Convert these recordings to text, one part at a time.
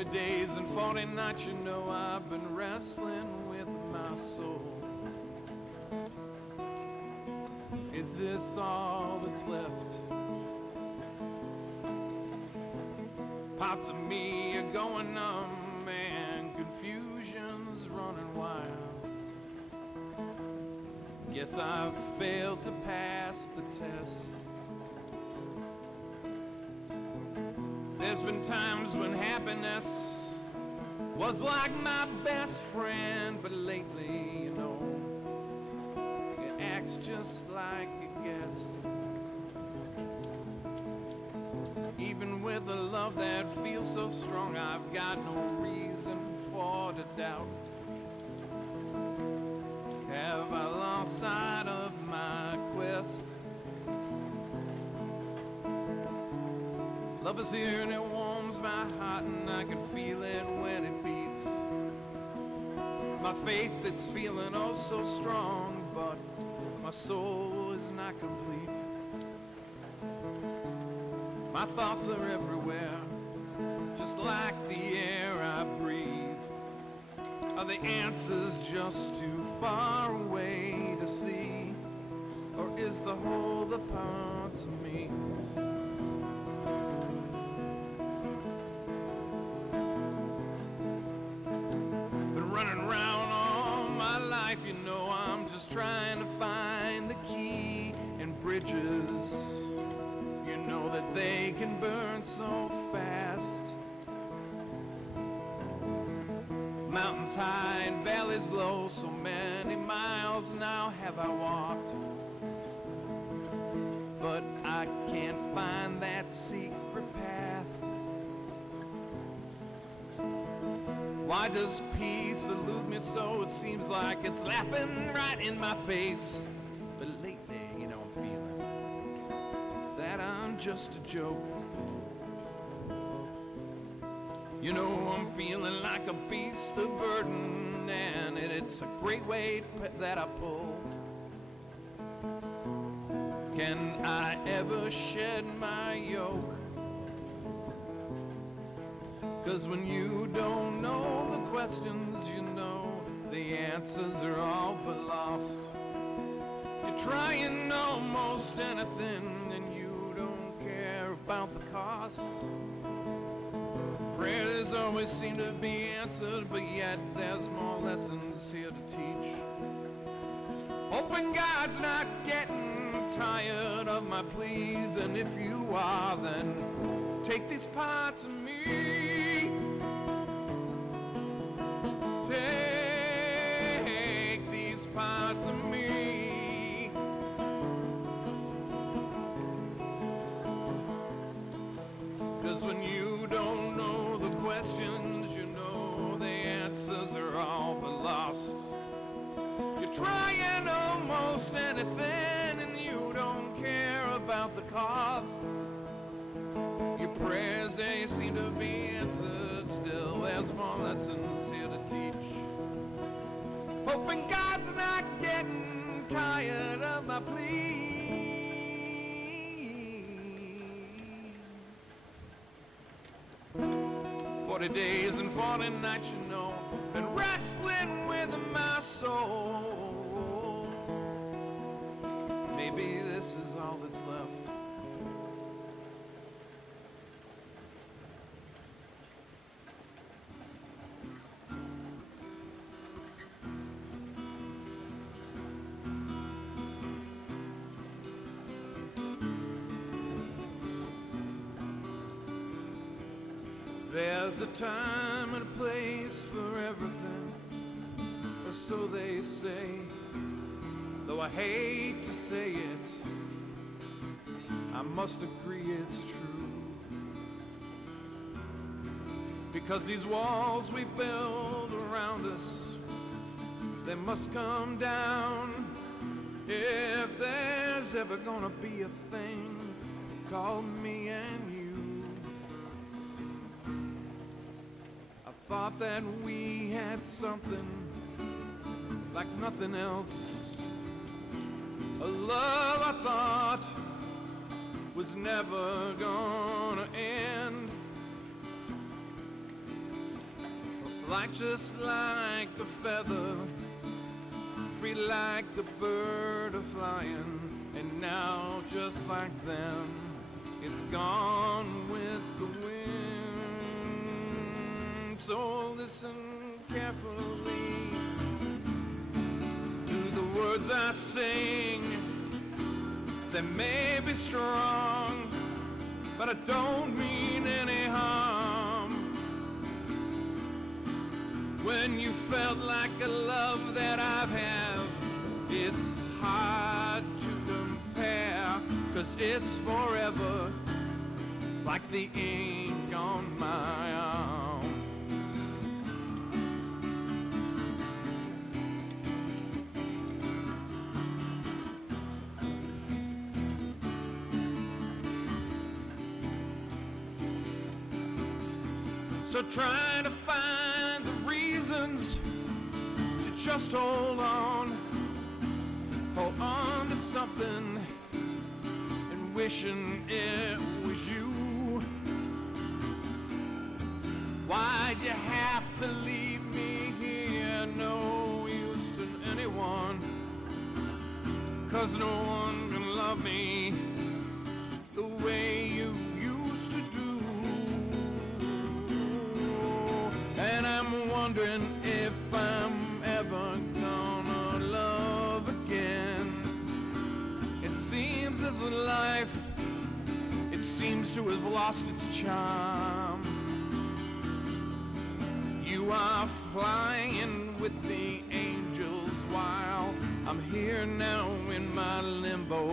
40 days and 40 nights, you know I've been wrestling with my soul. Is this all that's left? Parts of me are going numb and confusion's running wild. Guess I've failed to pass the test. There's been times when happiness was like my best friend, but lately, you know, it acts just like a guest. Even with a love that feels so strong, I've got no reason for to doubt. Have I lost sight of my quest? Love is here and it warms my heart, and I can feel it when it beats. My faith, it's feeling oh so strong, but my soul is not complete. My thoughts are everywhere, just like the air I breathe. Are the answers just too far away to see? Or is the whole the parts of me? Been running around all my life, you know I'm just trying to find the key. And bridges, you know that they can burn so fast. Mountains high and valleys low, so many miles now have I walked, but I can't find that secret path. Why does peace elude me so? It seems like it's laughing right in my face. But lately, you know, I'm feeling that I'm just a joke. You know, I'm feeling like a beast of burden, and it's a great weight that I pull. Can I ever shed my yoke? 'Cause when you don't know the questions, you know the answers are all but lost. You're trying almost anything, and you don't care about the cost. Prayers always seem to be answered, but yet there's more lessons here to teach. Hoping God's not getting tired of my pleas, and if you are, then take these parts of me. Take these parts of me. 'Cause when you don't know the questions, you know the answers are all but lost. You're trying almost anything, and you don't care about the cost. Your prayers, they seem to be answered. Still, there's more lessons here to teach. Hoping God's not getting tired of my pleas. 40 days and 40 nights, you know, been wrestling with my soul. Maybe this is all that's left. There's a time and a place for everything, or so they say. Though I hate to say it, I must agree it's true. Because these walls we build around us, they must come down if there's ever gonna be a thing called me and you. I thought that we had something like nothing else, a love I thought was never gonna end. like just like a feather, free like the bird of flying, and now just like them, it's gone with the wind. So listen carefully to the words I sing. They may be strong, but I don't mean any harm. When you felt like a love that I've had, it's hard to compare, 'cause it's forever, like the ink on my arm. So try to find the reasons to just hold on to something, and wishing it was you. Why'd you have to leave me here? No use to anyone, 'cause no one can love me the way you used to do. And I'm wondering if I'm ever gonna love again. It seems as a life, it seems to have lost its charm. You are flying with the angels while I'm here now in my limbo,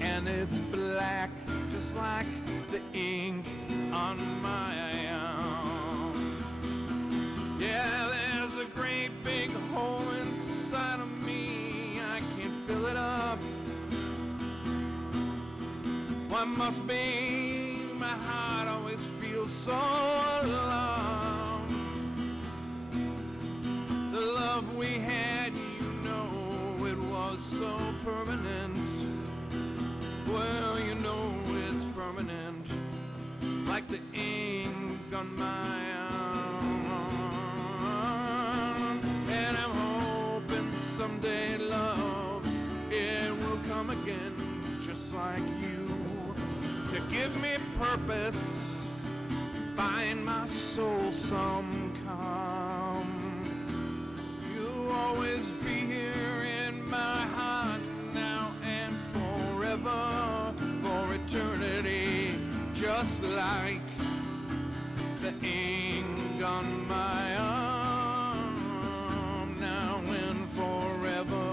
and it's black just like the ink on my arm. Yeah, there's a great big hole inside of me, I can't fill it up. Why must be my heart always feels so alone? The love we had, you know, it was so permanent. Well, you know it's permanent, like the ink on my arm. And I'm hoping someday, love, it will come again, just like you, to give me purpose, find my soul some calm. You'll always be here in my heart now and forever, for eternity, just like the ink on my arm, now and forever,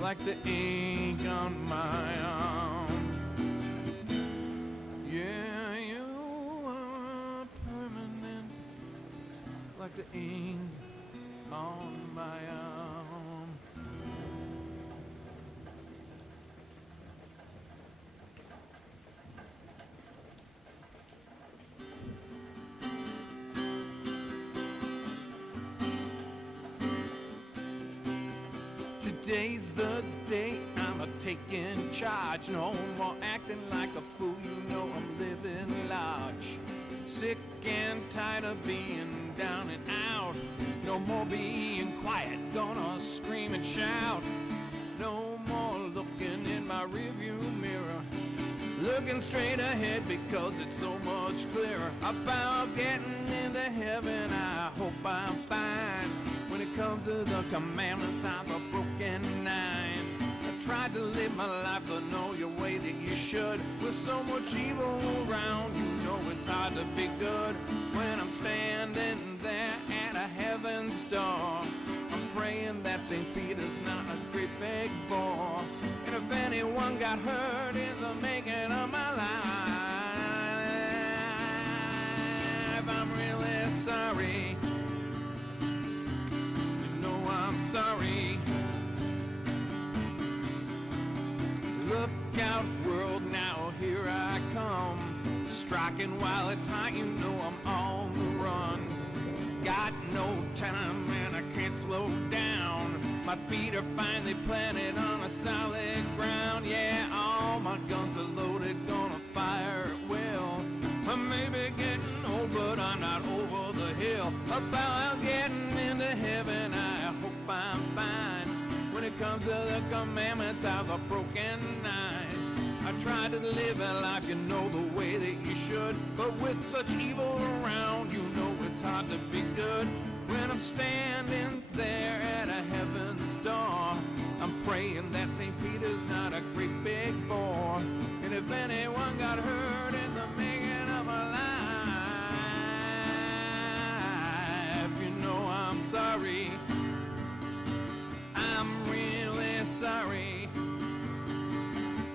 like the ink on my arm. Yeah, you are permanent, like the ink on my arm. Today's the day I'm taking charge. No more acting like a fool, you know I'm living large. Sick and tired of being down and out. No more being quiet, gonna scream and shout. No more looking in my rearview mirror, looking straight ahead because it's so much clearer. About getting into heaven, I hope I'm fine. When it comes to the commandments, I'm a broken nine. I tried to live my life the know your way that you should. With so much evil around, you know it's hard to be good. When I'm standing there at a heaven's door, I'm praying that St. Peter's not a great big bore. And if anyone got hurt in the making of my life, I'm really sorry. I'm sorry. Look out, world, now here I come. Striking while it's hot, you know I'm on the run. Got no time and I can't slow down. My feet are finally planted on a solid ground. Yeah, all my guns are loaded, gonna fire at will. I may be getting old, but I'm not over the hill. about getting into heaven. I hope I'm fine. When it comes to the commandments, I've a broken nine. I try to live a life, you know, the way that you should. But with such evil around, you know it's hard to be good. When I'm standing there at a heaven's door, I'm praying that St. Peter's not a great big bore. And if anyone got hurt in the making of a life, you know I'm sorry. I'm really sorry.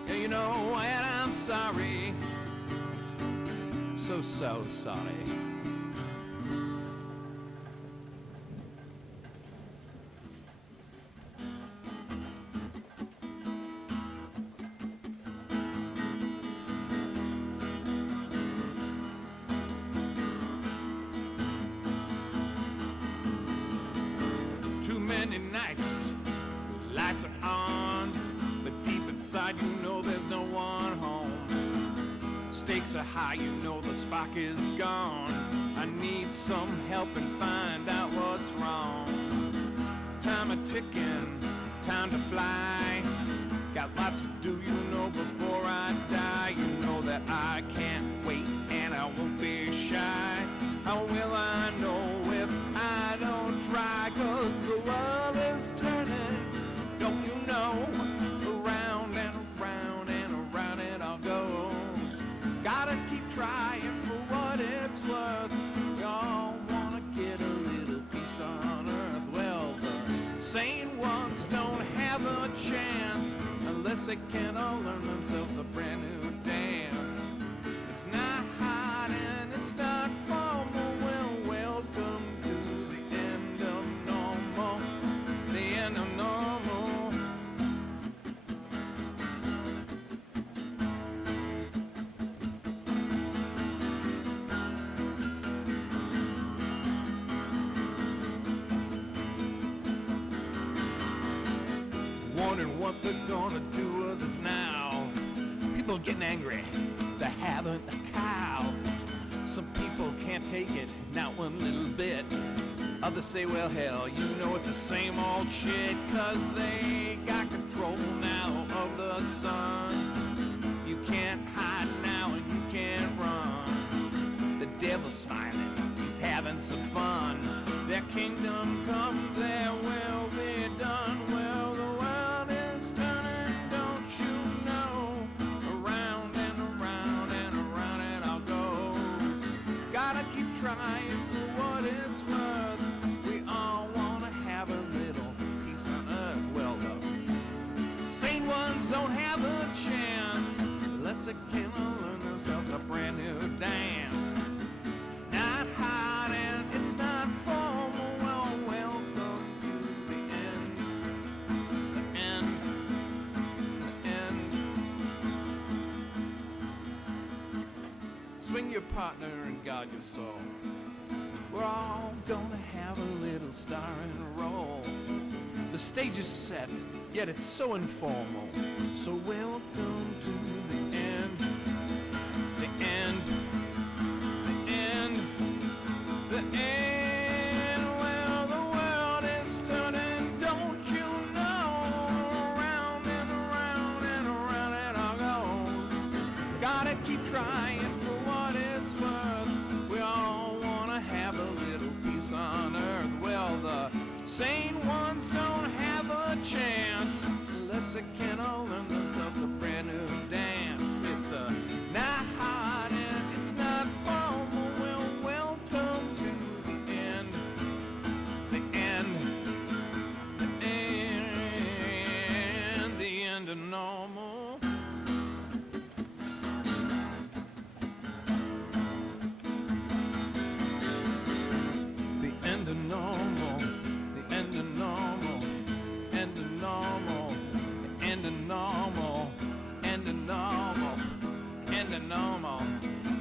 Yeah, you know what? I'm sorry. So sorry. 20 nights, lights are on, but deep inside you know there's no one home. Stakes are high, you know the spark is gone. I need some help and find out what's wrong. Time a ticking, time to fly. Got lots to do, you know, before I die. You know that I can't wait and I won't be shy. How will I know if I don't try? 'Cause the world is turning, don't you know? Around and around and around it all goes. Gotta keep trying for what it's worth. We all wanna get a little peace on earth. Well, the sane ones don't have a chance unless they can all learn themselves a brand new dance. It's not hot and it's not formal. Well, welcome to the end of normal. The end of normal. Wondering what they're gonna do with us now. People getting angry, they haven't a cow. Some people can't take it, not one little bit. Others say, well, hell, you know it's the same old shit. 'Cause they got control now of the sun. You can't hide now and you can't run. The devil's smiling, he's having some fun. Their kingdom come, their will be done. Well, the world is turning, don't you know? Around and around and around it all goes. Gotta keep trying for what it's worth. We all wanna have a little peace on earth. Well, the sane ones don't have a chance unless they can learn themselves a brand new dance. Not hot and it's not formal. Well, welcome to the end. The end. The end. Swing your partner and guard your soul. We're all gonna have a little starring role. The stage is set, yet it's so informal. So welcome to the end. The end. The end. The end. Well, the world is turning, don't you know? Around and around and around it all goes. Gotta keep trying for what it's worth. We all wanna have a little peace on earth. Well, the sane ones don't have a chance unless they can all learn themselves a brand new dance. It's not hot and it's not formal. Well, welcome to the end. The end. The end. The end of normal. The end of normal. The end of normal. End of normal. The end of normal. End of normal. End of normal.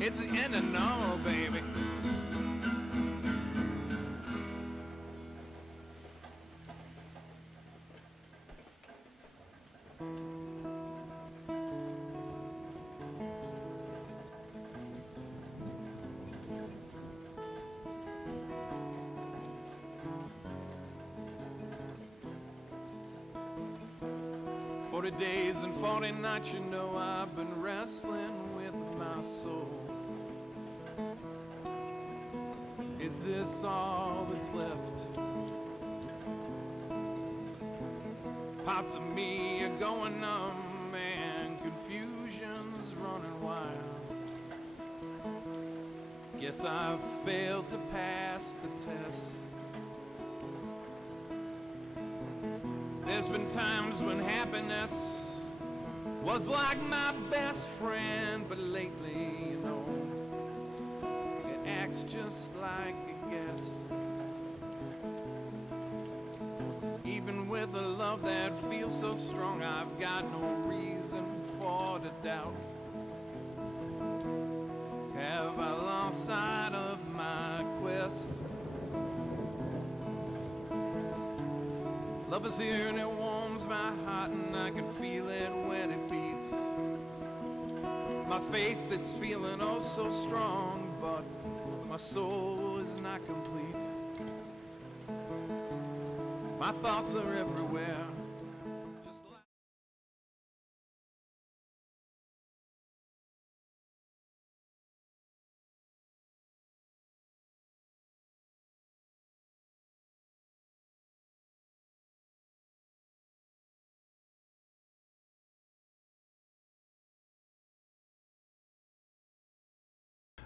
It's the end of normal, baby. 40 days and 40 nights, you know I've been wrestling with my soul. Is this all that's left? Parts of me are going numb and confusion's running wild. Guess I've failed to pass the test. There's been times when happiness was like my best friend, but lately, you know, it acts just like a guest. Even with a love that feels so strong, I've got no reason for to doubt. Have I lost sight of my quest? Love is here and it warms my heart, and I can feel it when it beats. My faith that's feeling oh so strong, but my soul is not complete. My thoughts are everywhere.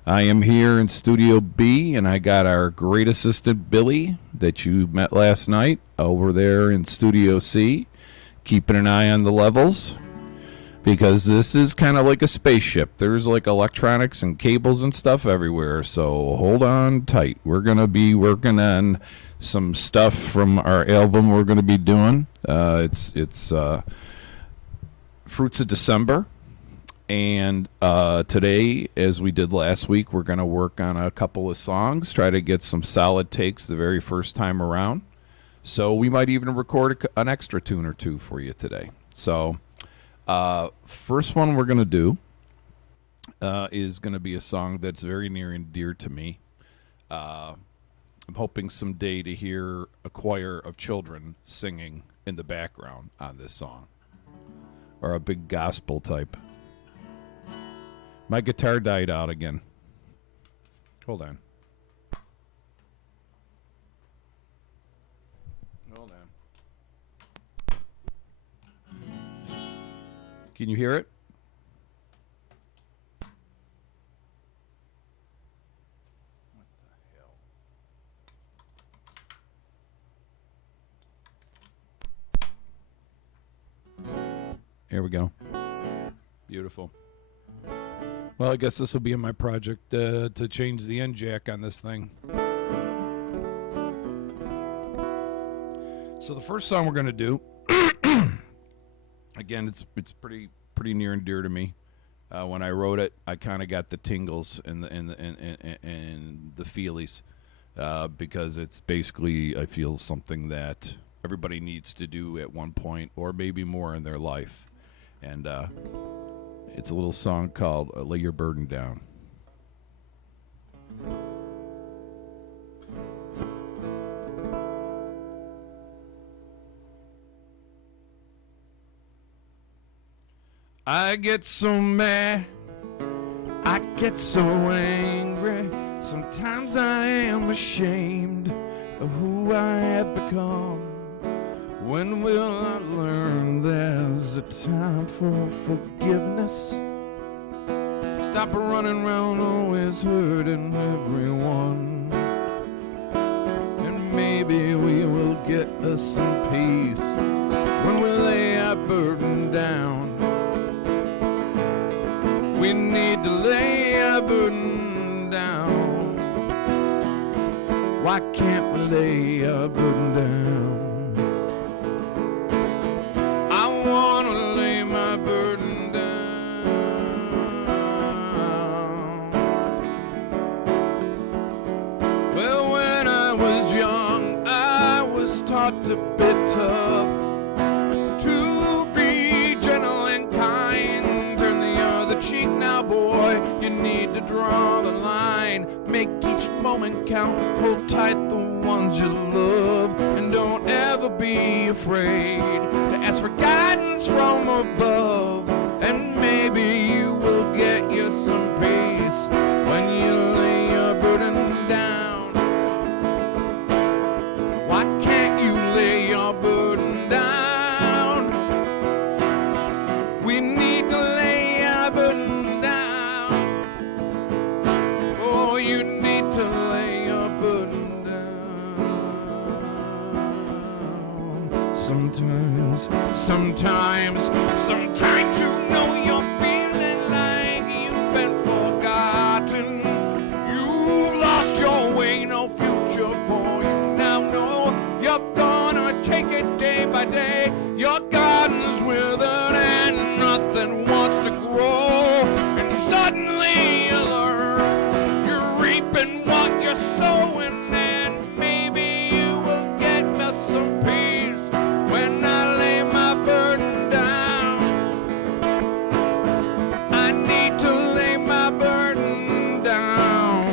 I am here in Studio B, and I got our great assistant, Billy, that you met last night, over there in Studio C, keeping an eye on the levels, because this is kind of like a spaceship. There's like electronics and cables and stuff everywhere, so hold on tight. We're going to be working on some stuff from our album we're going to be doing. It's Fruits of December. And today, as we did last week, we're going to work on a couple of songs, try to get some solid takes the very first time around. So we might even record an extra tune or two for you today. So first one we're going to do is going to be a song that's very near and dear to me. I'm hoping someday to hear a choir of children singing in the background on this song, or a big gospel type. My guitar died out again. Hold on. Hold on. Can you hear it? What the hell? Here we go. Beautiful. Well, I guess this will be in my project to change the end jack on this thing. So the first song we're going to do, again, it's pretty near and dear to me. When I wrote it, I kind of got the tingles and the feelies, because it's basically, I feel, something that everybody needs to do at one point or maybe more in their life. And it's a little song called Lay Your Burden Down. I get so mad, I get so angry. Sometimes I am ashamed of who I have become. When will I learn there's a time for forgiveness? Stop running around always hurting everyone. And maybe we will get us some peace when we lay our burden down. We need to lay our burden down. Why can't we lay our burden down? To be tough, to be gentle and kind. Turn the other cheek now, boy. You need to draw the line. Make each moment count. Hold tight the ones you love, and don't ever be afraid to ask for guidance from above, and maybe you will get you some peace when you lay your burden down. Why can't you lay your burden down? We need to lay our burden down. Oh, you need to lay your burden down. Sometimes you know you're feeling like you've been forgotten. You've lost your way, no future for you now. No, you're gonna take it day by day. Your garden's withered and nothing wants to grow. And suddenly you learn you're reaping what you're sowing, and maybe you will get me some peace when I lay my burden down. I need to lay my burden down.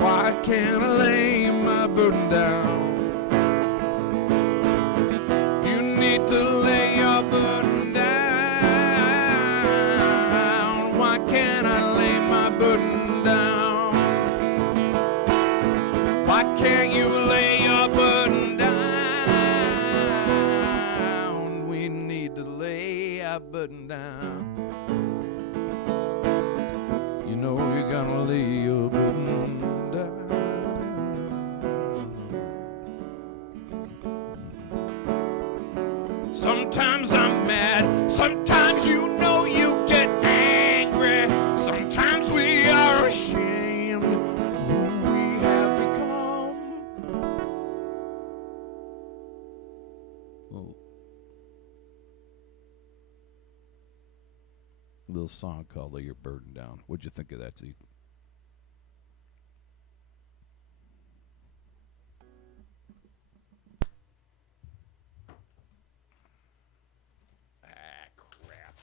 Why can't I lay my burden down? You need to lay your burden down. Why can't I lay my burden down? Why can't you lay your burden down? We need to lay our burden down. You know you're gonna lay your burden down. Sometimes I'm mad, sometimes you know you get angry, sometimes we are ashamed of who we have become. Little song called Lay Your Burden Down. What'd you think of that, Zeke? Crap.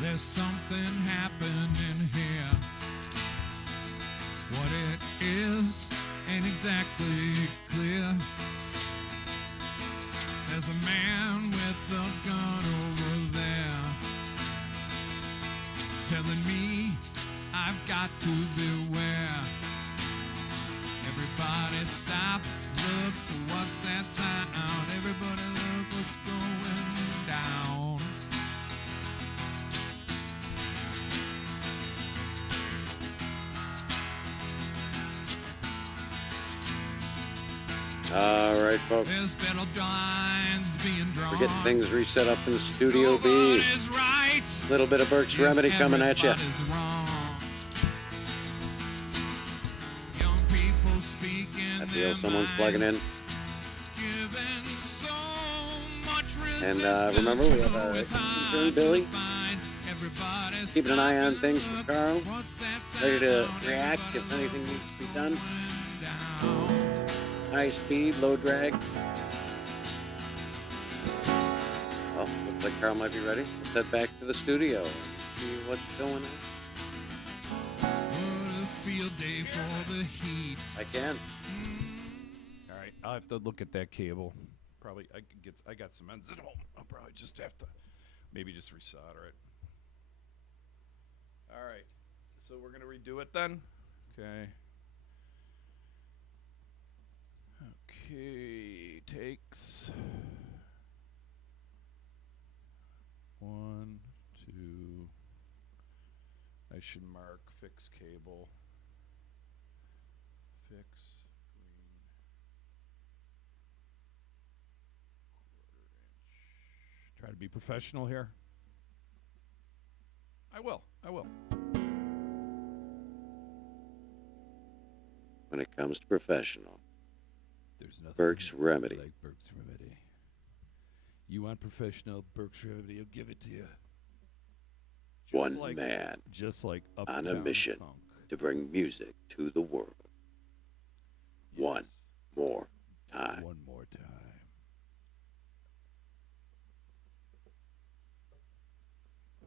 There's something happening here. What it is ain't exactly clear. There's a man with a gun over there telling me I've got to beware. Everybody stop, look, what's that sound? Everybody look what's going down. All right, folks. We're getting things reset up in the Studio B. A little bit of Burkes Remedy coming at you. I feel someone's plugging in. And remember, we have our intern, Billy, keeping an eye on things for Carl, ready to react if anything needs to be done. High speed, low drag. Well, looks like Carl might be ready. Let's head back to the studio and see what's going on. I can. All right, I'll have to look at that cable. Probably, I got some ends at home. I'll probably just have to maybe just resolder it. All right, so we're gonna redo it then. Okay. Okay, takes 1, 2. I should mark fix cable. Fix green. 1/4 inch. Try to be professional here. I will. When it comes to professional, There's nothing Burkes Remedy. like Burkes Remedy. You want professional, Burkes Remedy will give it to you. One man just like on a mission Funk. to bring music to the world. Yes. One more time. One more time.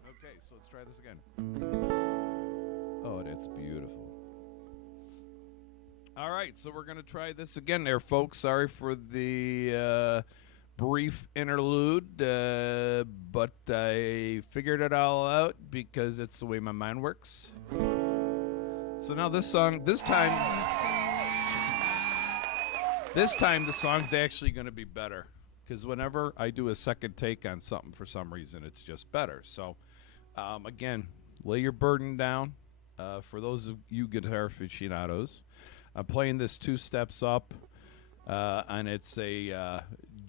Okay, so let's try this again. Oh, that's beautiful. All right, so we're going to try this again there, folks. Sorry for the brief interlude, but I figured it all out because it's the way my mind works. So now this song, this time the song's actually going to be better because whenever I do a second take on something for some reason, it's just better. So, again, lay your burden down. For those of you guitar aficionados, I'm playing this 2 steps up, and it's a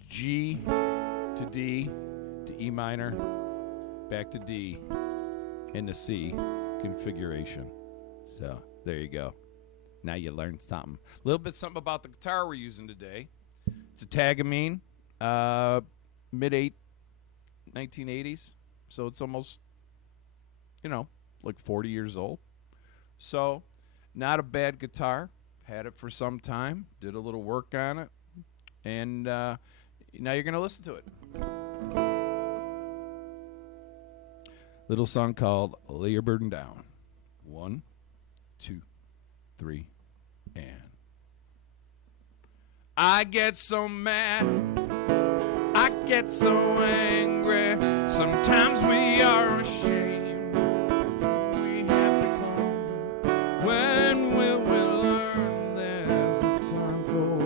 G to D to E minor, back to D, into C configuration. So there you go. Now you learned something. A little bit something about the guitar we're using today. It's a Tagamine, mid-1980s. So it's almost, like 40 years old. So not a bad guitar. Had it for some time. Did a little work on it. And now you're going to listen to it. Little song called Lay Your Burden Down. 1, 2, 3, and I get so mad, I get so angry, sometimes we are ashamed we have become. When will we learn there's a time for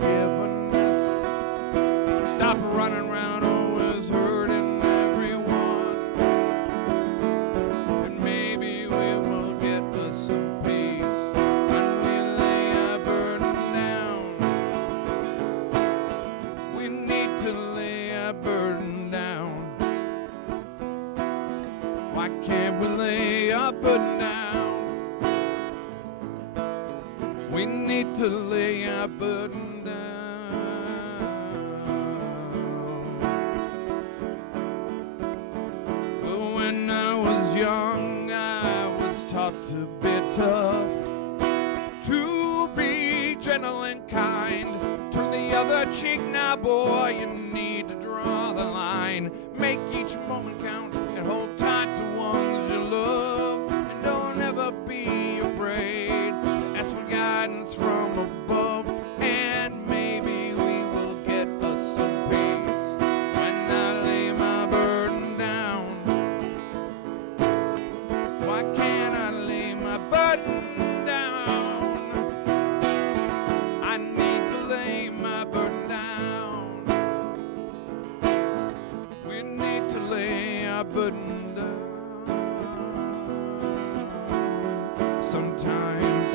forgiveness? Stop running around always hurting everyone, and maybe we will get us some peace when we lay our burden down. We need to lay our burden down. Why can't we lay our burden down? We need to lay our burden down. Well, when I was young, I was taught to be tough, to be gentle and kind. Turn the other cheek now, boy, you need to draw the line. Make each moment count and hold tight to ones you love. And don't ever be afraid. Ask for guidance from above, and maybe we will get us some peace. When I lay my burden down, why can't I lay my burden down? I need to lay my burden down. We need to lay our burden down. Sometimes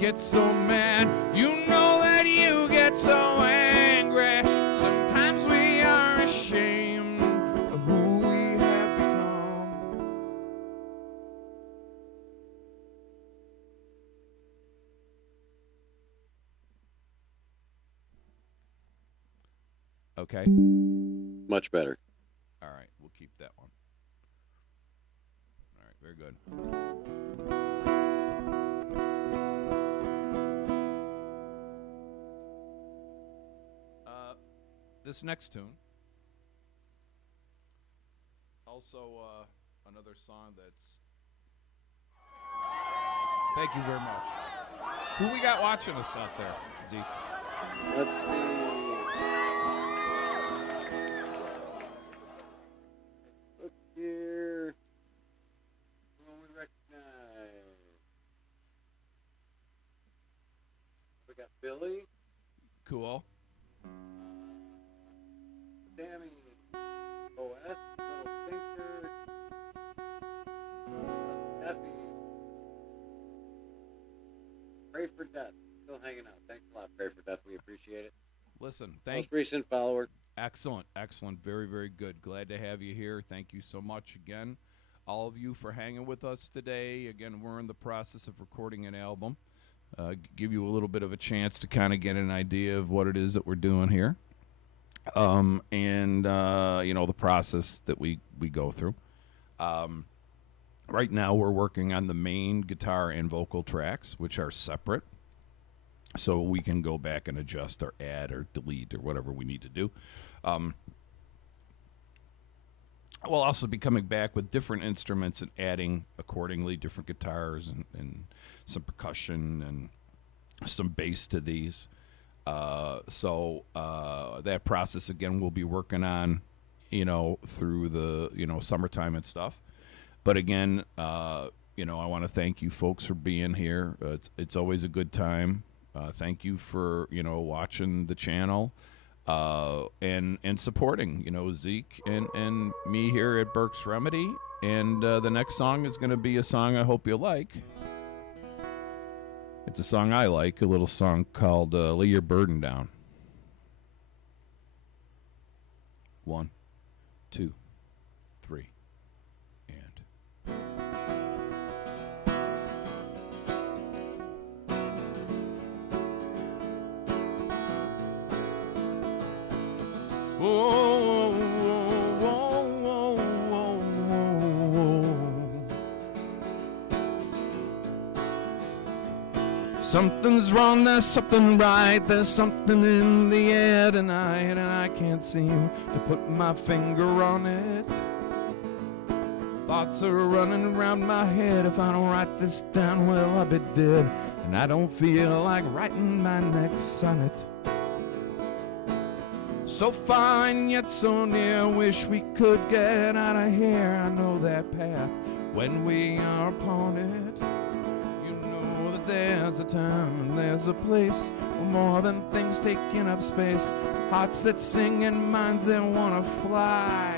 get so mad. You know that you get so angry. Sometimes we are ashamed of who we have become. Okay. Much better. All right, we'll keep that one. All right, very good. This next tune, also another song that's... Thank you very much. Who we got watching us out there, Zeke? Let's see. Look here. Who we recognize? We got Billy. Cool. Sammy. OS. Little Thinker. Effie. Pray for Death. Still hanging out. Thanks a lot, Pray for Death. We appreciate it. Listen, Most recent follower. Excellent. Very, very good. Glad to have you here. Thank you so much again, all of you, for hanging with us today. Again, we're in the process of recording an album. Give you a little bit of a chance to kind of get an idea of what it is that we're doing here. The process that we go through. Right now we're working on the main guitar and vocal tracks, which are separate, so we can go back and adjust or add or delete or whatever we need to do. We'll also be coming back with different instruments and adding accordingly different guitars and some percussion and some bass to these. So that process, again, we'll be working on, through the, summertime and stuff. But again, I want to thank you folks for being here. It's always a good time. Thank you for, watching the channel and supporting, Zeke and me here at Burkes Remedy. And the next song is going to be a song I hope you like. It's a song I like, a little song called Lay Your Burden Down. 1, 2, 3, and... Whoa, whoa, whoa, whoa, whoa. Something's wrong, there's something right, there's something in the air tonight, and I can't seem to put my finger on it. Thoughts are running around my head. If I don't write this down, well, I'll be dead. And I don't feel like writing my next sonnet. So fine yet so near, wish we could get out of here. I know that path when we are upon it. You know that there's a time and there's a place for more than things taking up space. Hearts that sing and minds that wanna fly.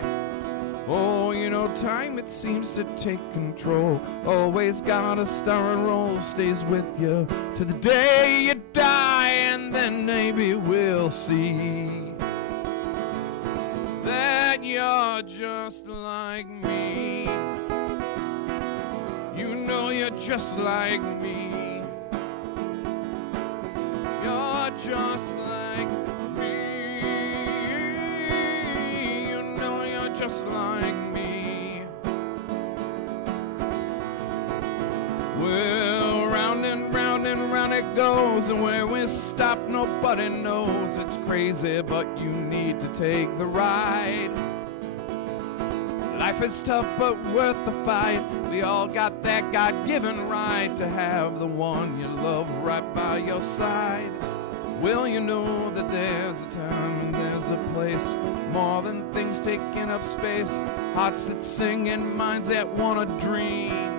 Oh, time, it seems to take control. Always got a star and roll, stays with you to the day you die. And then maybe we'll see that you're just like me. You're just like me. You're just like me. You're just like me. Well, round and round and round it goes, and where we stop nobody knows. It's crazy, but you need to take the ride. Life is tough, but worth the fight. We all got that God-given right to have the one you love right by your side. Well, you know that there's a time and there's a place, more than things taking up space. Hearts that sing and minds that wanna dream.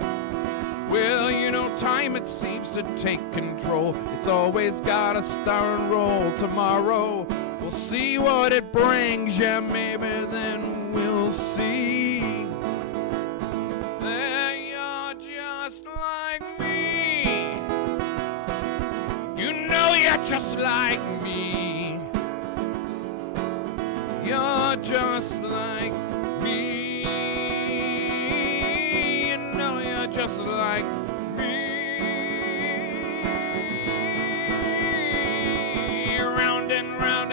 Well, time, it seems to take control. It's always got a star and roll. Tomorrow we'll see what it brings. Yeah, maybe then we'll see that you're just like me. just like me. You're just like me. You know you're just like me. Round and round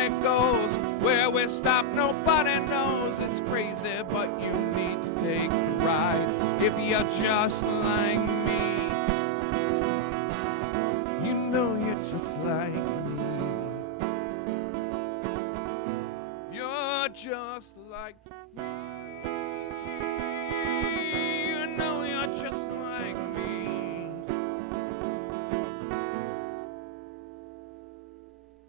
it goes. Where we stop, nobody knows. It's crazy, but you need to take a ride. If you're just like me, you know you're just like me. You're just like me. You know you're just like me.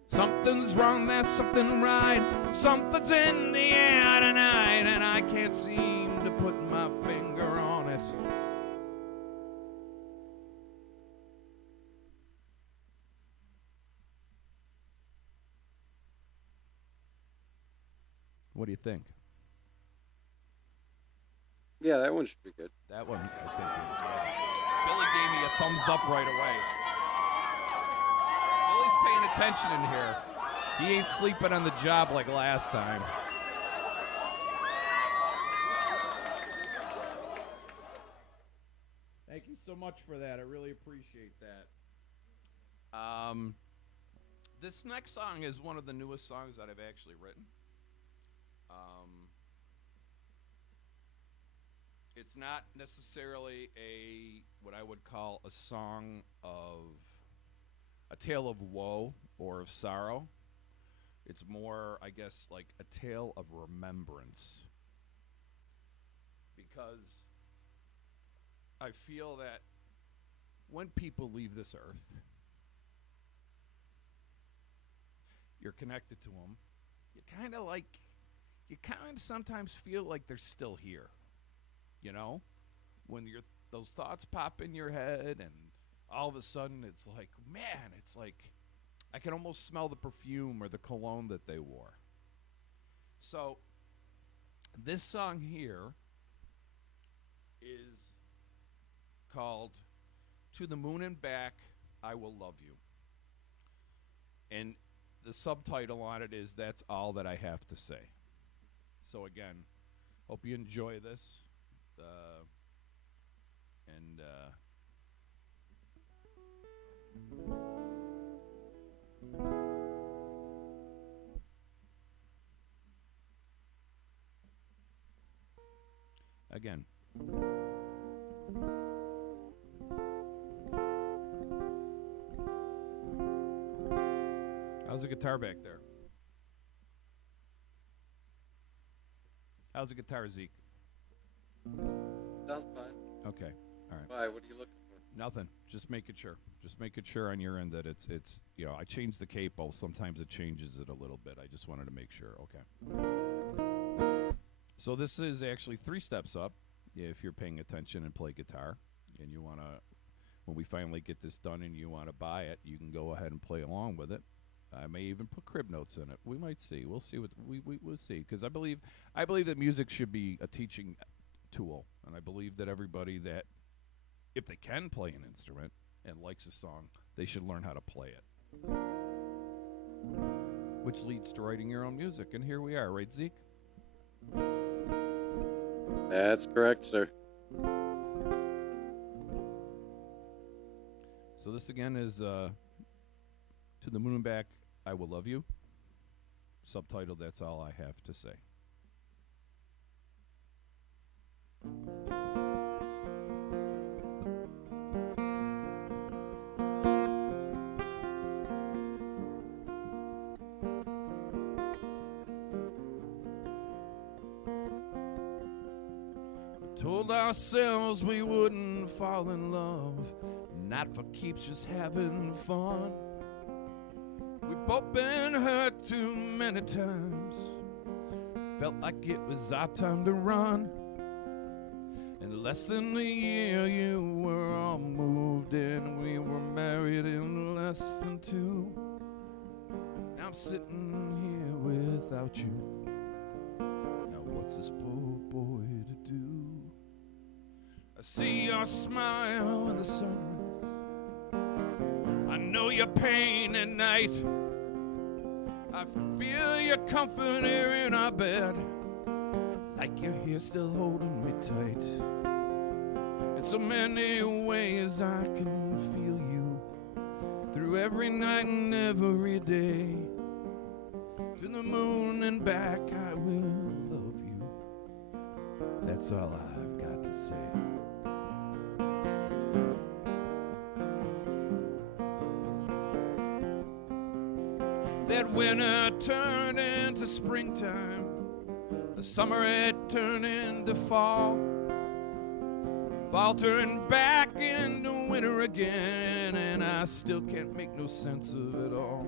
Something's wrong, there's something right. Something's in the air tonight, and I can't seem to put my finger on it. What do you think? Yeah, that one should be good. That one, I think, is. Billy gave me a thumbs up right away. Billy's paying attention in here. He ain't sleeping on the job like last time. Thank you so much for that. I really appreciate that. This next song is one of the newest songs that I've actually written. It's not necessarily what I would call a song of a tale of woe or of sorrow. It's more, I guess, like a tale of remembrance. Because I feel that when people leave this earth, you're connected to them. You kind of sometimes feel like they're still here. You know, when those thoughts pop in your head, and all of a sudden it's like, man, it's like I can almost smell the perfume or the cologne that they wore. So this song here is called "To the Moon and Back, I Will Love You." And the subtitle on it is "That's All That I Have to Say." So again, hope you enjoy this. Again. How's the guitar back there? How's the guitar, Zeke? Sounds fine. Okay. All right. Why? What are you looking for? Nothing. Just making sure. Just making sure on your end that it's I changed the capo. Sometimes it changes it a little bit. I just wanted to make sure. Okay. So this is actually 3 steps up. If you're paying attention and play guitar, and you want to, when we finally get this done and you want to buy it, you can go ahead and play along with it. I may even put crib notes in it. We might see. We'll see what we'll see, because I believe that music should be a teaching tool, and I believe that everybody that, if they can play an instrument and likes a song, they should learn how to play it. Which leads to writing your own music, and here we are, right, Zeke? That's correct, sir. So this again is "To the Moon and Back, I Will Love You." Subtitled, "That's All I Have to Say." Told ourselves we wouldn't fall in love, not for keeps, just having fun. We've both been hurt too many times, felt like it was our time to run. In less than a year you were all moved in, we were married in less than 2. Now I'm sitting here without you. Now what's this poor boy to do? I see your smile in the sunrise, I know your pain at night. I feel your comfort here in our bed, like you're here still holding me tight. In so many ways I can feel you, through every night and every day. To the moon and back I will love you. That's all I've got to say. That winter turned into springtime, the summer it turned into fall, fall turned back into winter again, and I still can't make no sense of it all.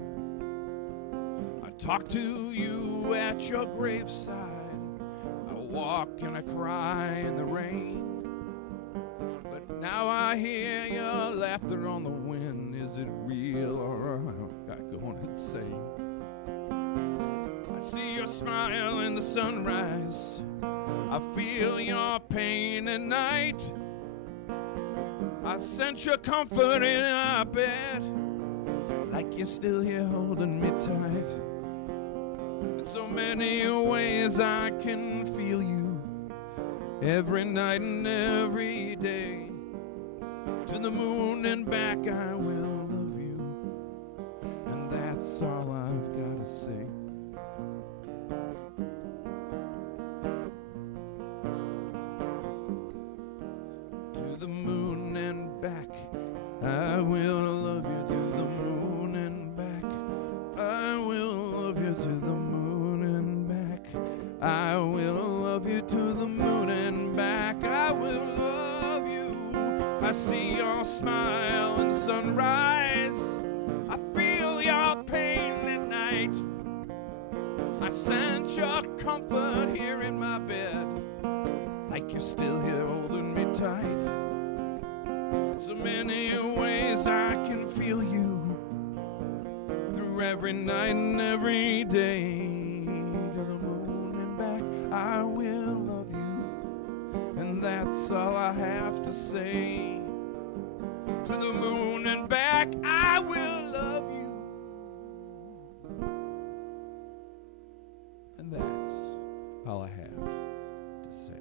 I talk to you at your graveside, I walk and I cry in the rain, but now I hear your laughter on the wind. Is it real or am I going insane? I see your smile in the sunrise, I feel your pain at night. I sense your comfort in our bed, like you're still here holding me tight. In so many ways I can feel you, every night and every day. To the moon and back I will love you, and that's all I've got to say. To the moon and back I will love you. To the moon and back I will love you. To the moon and back I will love you. To the moon and back I will love you. I see your smile in the sunrise, I feel your pain at night. I sense your comfort here in my bed, like you're still here holding me tight. In so many ways I can feel you, through every night and every day. To the moon and back I will love you, and that's all I have to say. To the moon and back I will love you, and that's all I have to say.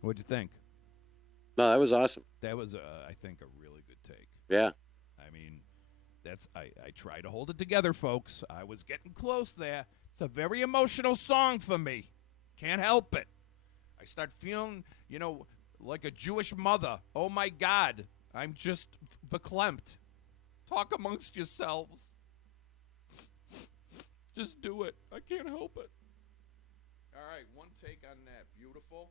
What'd you think? No, that was awesome. That was, I think, a really good take. Yeah. I mean, I try to hold it together, folks. I was getting close there. It's a very emotional song for me. Can't help it. I start feeling, like a Jewish mother. Oh, my God. I'm just verklempt. Talk amongst yourselves. Just do it. I can't help it. All right, one take on that. Beautiful.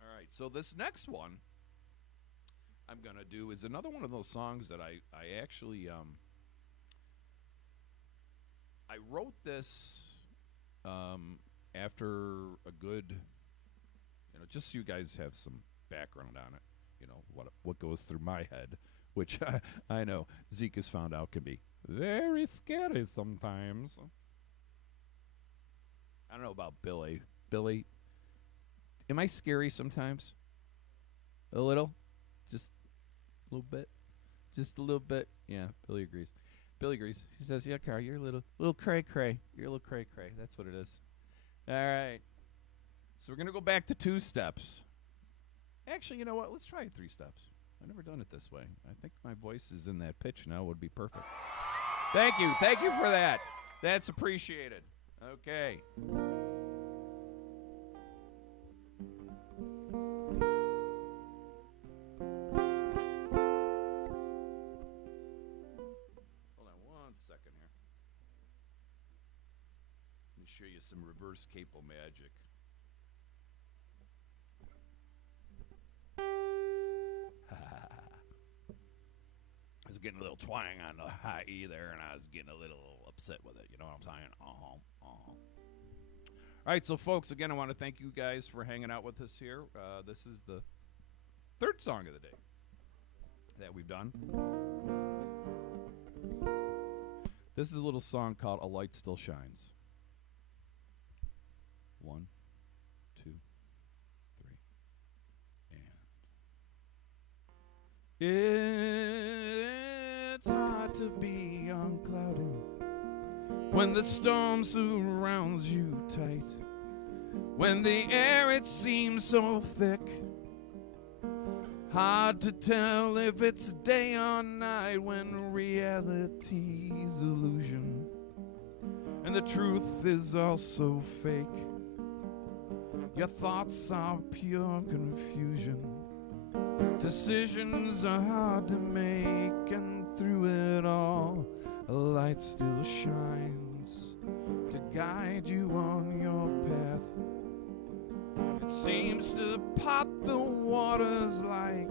All right, so this next one I'm going to do is another one of those songs that I actually, I wrote this after a good, just so you guys have some background on it, what goes through my head, which I know Zeke has found out can be very scary sometimes. I don't know about Billy. Billy, am I scary sometimes? A little? Just a little bit? Just a little bit? Yeah, Billy agrees. Billy agrees. He says, yeah, Carl, you're a little cray-cray. You're a little cray-cray. That's what it is. All right. So we're going to go back to 2 steps. Actually, you know what? Let's try 3 steps. I've never done it this way. I think my voice is in that pitch now. It would be perfect. Thank you. Thank you for that. That's appreciated. Okay. Show you some reverse capo magic. I was getting a little twang on the high E there, and I was getting a little upset with it. You know what I'm saying? All right, so folks, again, I want to thank you guys for hanging out with us here. This is the 3rd song of the day that we've done. This is a little song called "A Light Still Shines." 1, 2, 3, and it's hard to be unclouded when the storm surrounds you tight, when the air it seems so thick, hard to tell if it's day or night, when reality's illusion and the truth is also fake. Your thoughts are pure confusion. Decisions are hard to make, and through it all, a light still shines to guide you on your path. It seems to pot the waters like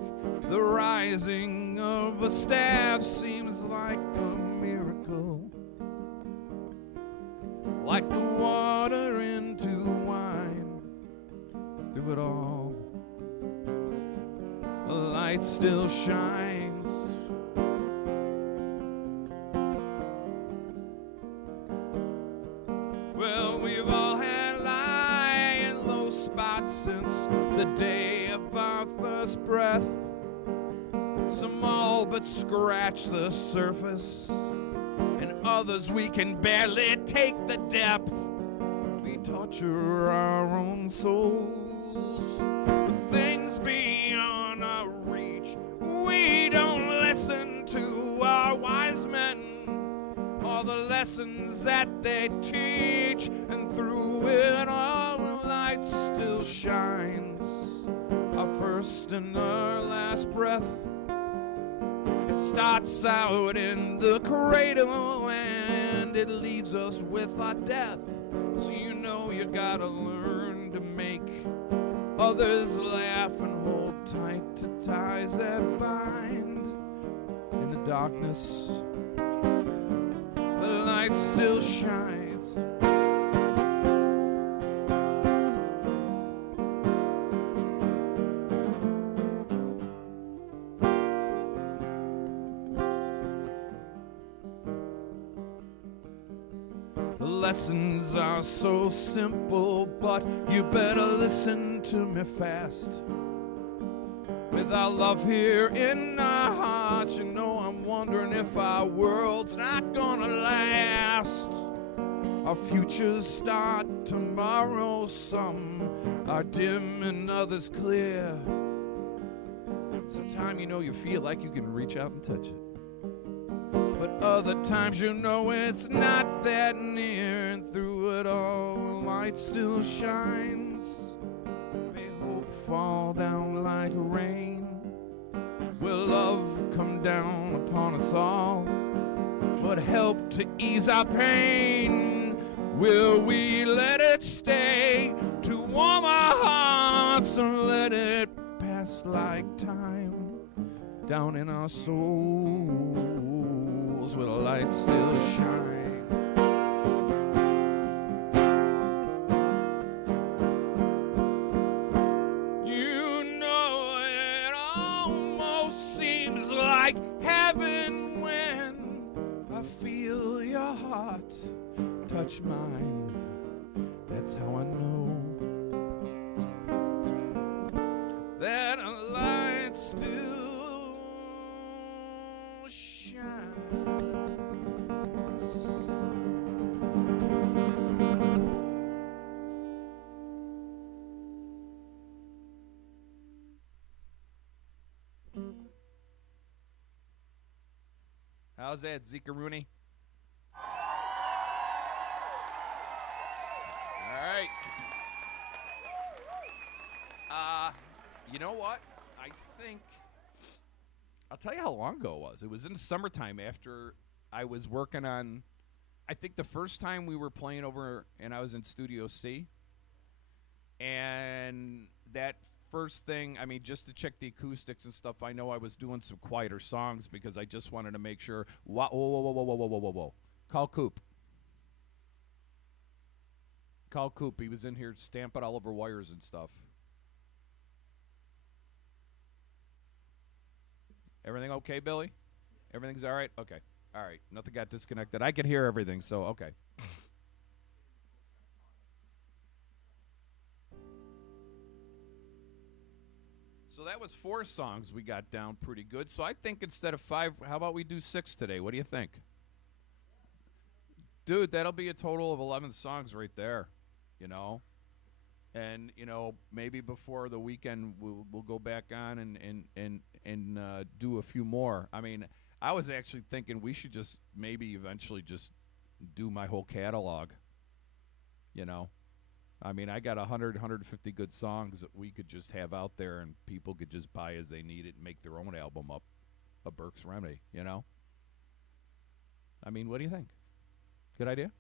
the rising of a staff, seems like a miracle, like the water into wine. Through it all, a light still shines. Well, we've all had high and low spots since the day of our first breath. Some all but scratch the surface, and others we can barely take the depth. We torture our own souls with things beyond our reach. We don't listen to our wise men or the lessons that they teach, and through it all the light still shines. Our first and our last breath, it starts out in the cradle and it leaves us with our death. So you know you gotta learn to make others laugh and hold tight to ties that bind. In the darkness, the light still shines. The lessons are so simple, but you better listen to me fast. With our love here in our hearts, you know I'm wondering if our world's not gonna last. Our futures start tomorrow, some are dim and others clear. Sometimes you know you feel like you can reach out and touch it, but other times you know it's not that near, and through it all the light still shines. May hope fall down like rain, will love come down upon us all, but help to ease our pain. Will we let it stay to warm our hearts, and let it pass like time down in our souls where the light still shines? You know it almost seems like heaven when I feel your heart touch mine. That's how I know that a light still shines. How's that, Zika Rooney? All right. You know what? I think I'll tell you how long ago it was. It was in the summertime after I was working on, I think the first time we were playing over and I was in Studio C. And that first thing, I mean, just to check the acoustics and stuff, I know I was doing some quieter songs because I just wanted to make sure. Whoa, whoa, whoa, whoa, whoa, whoa, whoa, whoa, whoa. Call Coop. Call Coop. He was in here stamping all over wires and stuff. Everything okay, Billy? Everything's all right? Okay. All right. Nothing got disconnected. I can hear everything, so okay. So that was 4 songs we got down pretty good. So I think instead of 5, how about we do 6 today? What do you think? Dude, that'll be a total of 11 songs right there, you know? And, you know, maybe before the weekend we'll go back on and do a few more. I mean, I was actually thinking we should just maybe eventually just do my whole catalog, you know? I mean, I got 100, 150 good songs that we could just have out there and people could just buy as they need it and make their own album up, a Burkes Remedy, you know? I mean, what do you think? Good idea?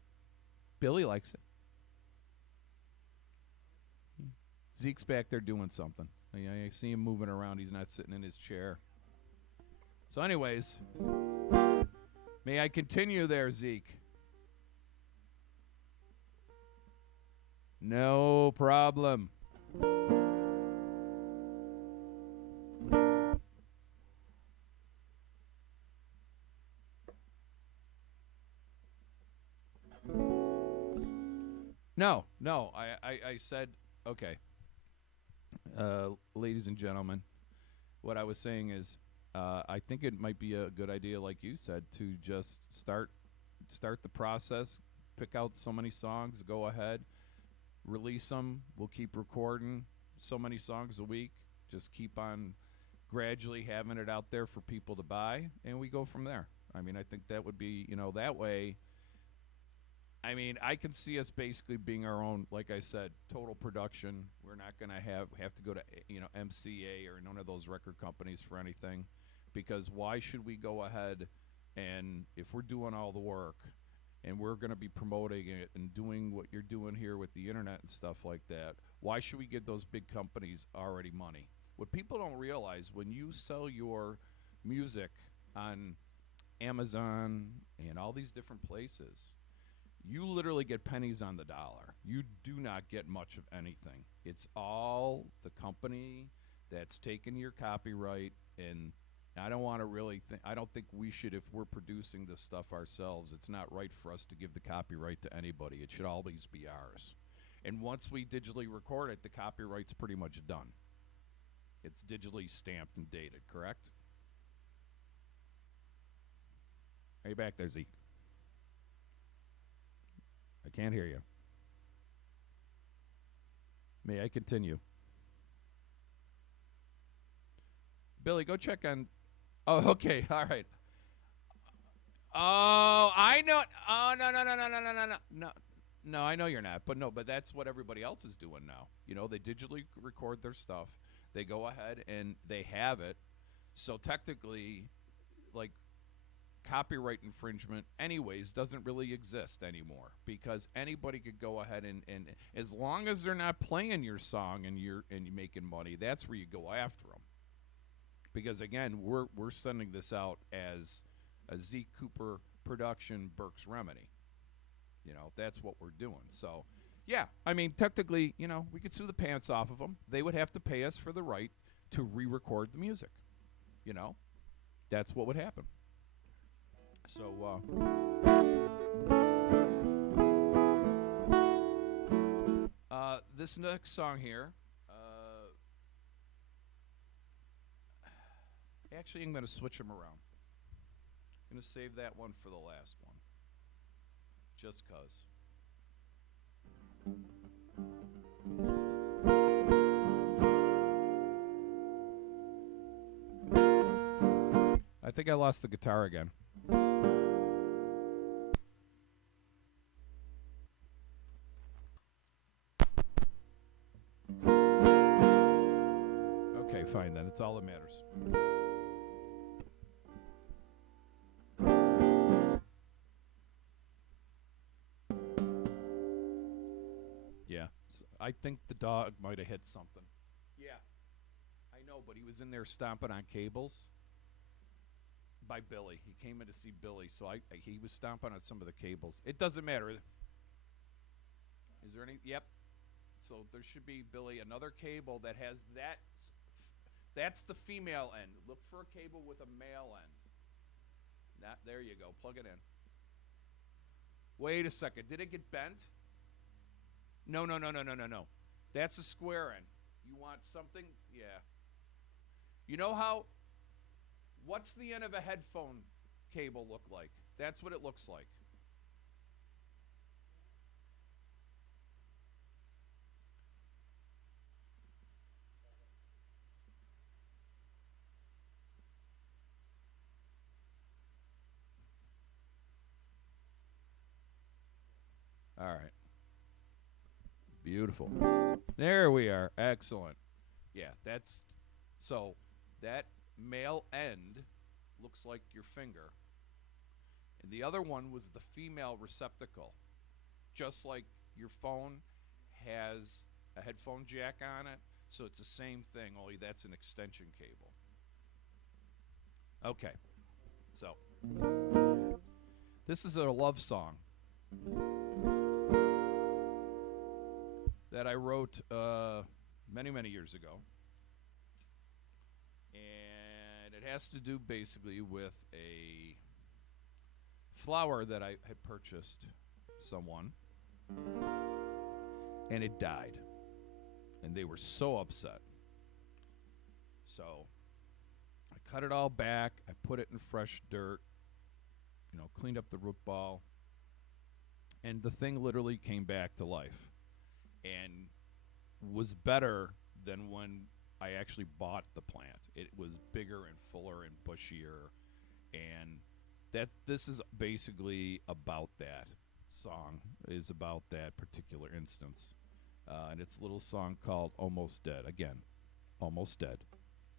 Billy likes it. Zeke's back there doing something. I see him moving around. He's not sitting in his chair. So anyways, may I continue there, Zeke? No problem. No. I said, okay. Ladies and gentlemen, what I was saying is, I think it might be a good idea, like you said, to just start the process, pick out so many songs, go ahead, release them. We'll keep recording so many songs a week. Just keep on gradually having it out there for people to buy, and we go from there. I mean, I think that would be, you know, that way. I mean, I can see us basically being our own, like I said, total production. We're not going to have to go to, you know, MCA or none of those record companies for anything, because why should we go ahead and if we're doing all the work and we're going to be promoting it and doing what you're doing here with the internet and stuff like that, why should we give those big companies already money? What people don't realize, when you sell your music on Amazon and all these different places, you literally get pennies on the dollar. You do not get much of anything. It's all the company that's taking your copyright, and I don't want to really think, I don't think we should, if we're producing this stuff ourselves, it's not right for us to give the copyright to anybody. It should always be ours. And once we digitally record it, the copyright's pretty much done. It's digitally stamped and dated, correct? Are you back there, Zeke? I can't hear you. May I continue? Billy, go check on... Oh, okay, all right. Oh, I know... Oh, no, I know you're not. But that's what everybody else is doing now. You know, they digitally record their stuff. They go ahead and they have it. So technically, like, copyright infringement anyways doesn't really exist anymore, because anybody could go ahead and as long as they're not playing your song and you're making money, that's where you go after them. Because again, we're sending this out as a Zeke Cooper production, Burkes Remedy. You know, that's what we're doing. So yeah, I mean, technically, you know, we could sue the pants off of them. They would have to pay us for the right to re-record the music. You know, that's what would happen. So, this next song here, actually, I'm going to switch them around. I'm going to save that one for the last one, just 'cause. I think I lost the guitar again. Okay, fine then. It's all that matters. Yeah, I think the dog might have hit something. Yeah, I know, but he was in there stomping on cables. By Billy. He came in to see Billy, so he was stomping on some of the cables. It doesn't matter. Is there any? Yep. So there should be, Billy, another cable that has that. That's the female end. Look for a cable with a male end. There you go. Plug it in. Wait a second. Did it get bent? No. That's a square end. You want something? Yeah. You know how, what's the end of a headphone cable look like? That's what it looks like. All right. Beautiful. There we are. Excellent. Yeah, that's so that male end looks like your finger. And the other one was the female receptacle. Just like your phone has a headphone jack on it, so it's the same thing, only that's an extension cable. Okay. So, this is a love song that I wrote many, many years ago. And it has to do basically with a flower that I had purchased someone, and it died. And they were so upset. So I cut it all back. I put it in fresh dirt, cleaned up the root ball. And the thing literally came back to life and was better than when I actually bought the plant. It was bigger and fuller and bushier, and this is basically about that song, is about that particular instance. And it's a little song called Almost Dead. Again, Almost Dead,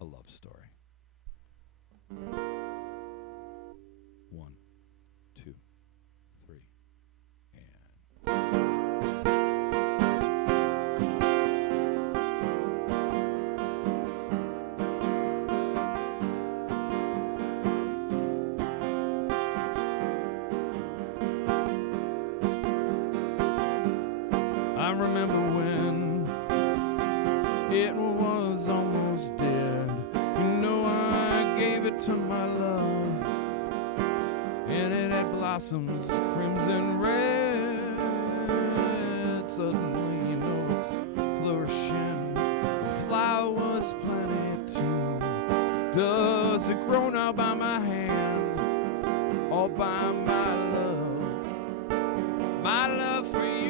a love story. 1, 2, 3, and... I remember when it was almost dead. I gave it to my love, and it had blossoms crimson red. Suddenly, it's flourishing. Flowers plenty too. Does it grow now by my hand, or by my love? My love for you.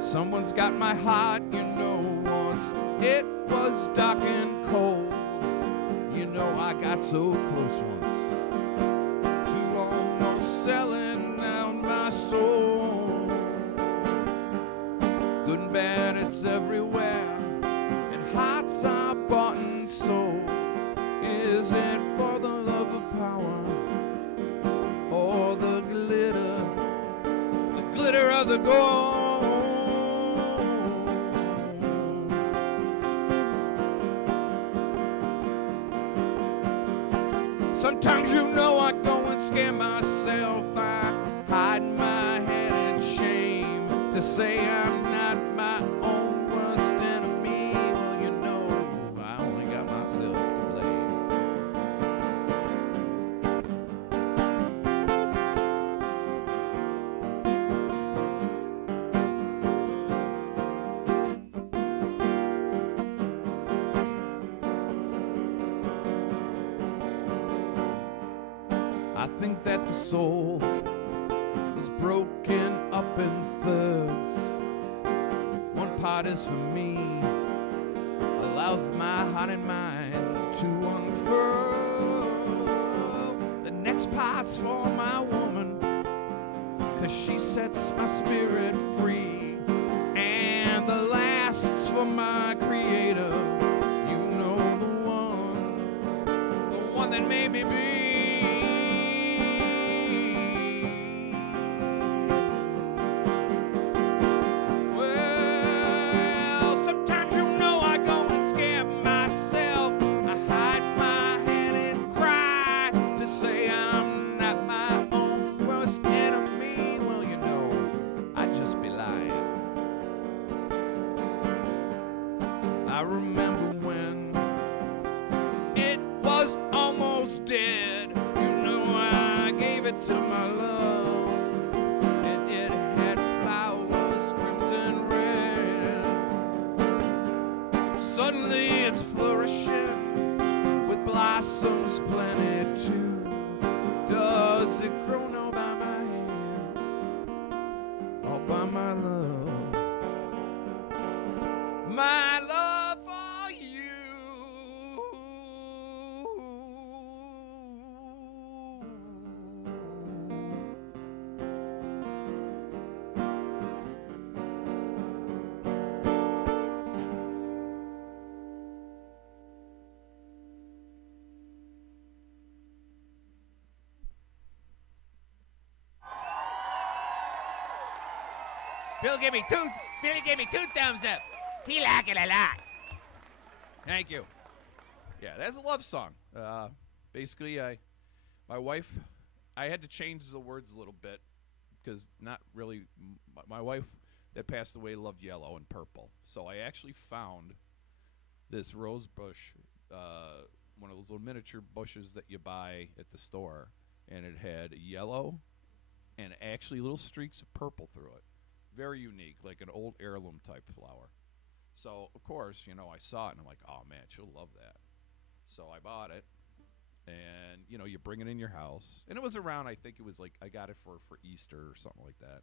Someone's got my heart, once it was dark and cold. I got so close once to almost selling out my soul. Good and bad, it's everywhere, and hearts are bought and sold. Is it for the love of power, or the glitter of the gold? Sometimes I go and scare myself. I hide my head in shame to say I'm not my own worst enemy. Well, I only got myself to blame. I think that the soul is broken up in thirds. One part is for me, allows my heart and mind to unfurl. The next part's for my woman, 'cause she sets my spirit free. And the last's for my creator, the one that made me be. I remember when it was almost dead. Bill gave me two thumbs up. He liked it a lot. Thank you. Yeah, that's a love song. Basically, my wife, I had to change the words a little bit because not really. My wife that passed away loved yellow and purple, so I actually found this rose bush, one of those little miniature bushes that you buy at the store, and it had yellow and actually little streaks of purple through it. Very unique, like an old heirloom type flower. So, of course, I saw it, and I'm like, oh, man, she'll love that. So I bought it, and, you bring it in your house. And it was around, I think it was like, I got it for Easter or something like that.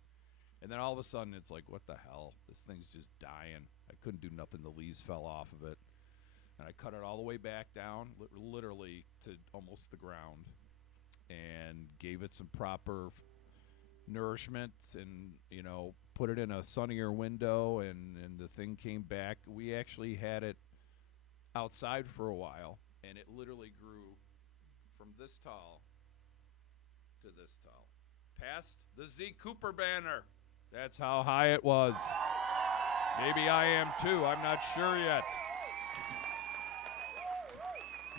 And then all of a sudden, it's like, what the hell? This thing's just dying. I couldn't do nothing. The leaves fell off of it. And I cut it all the way back down, literally to almost the ground, and gave it some proper nourishment and, put it in a sunnier window, and the thing came back. We actually had it outside for a while, and it literally grew from this tall to this tall. Past the Z Cooper banner. That's how high it was. Maybe I am too. I'm not sure yet.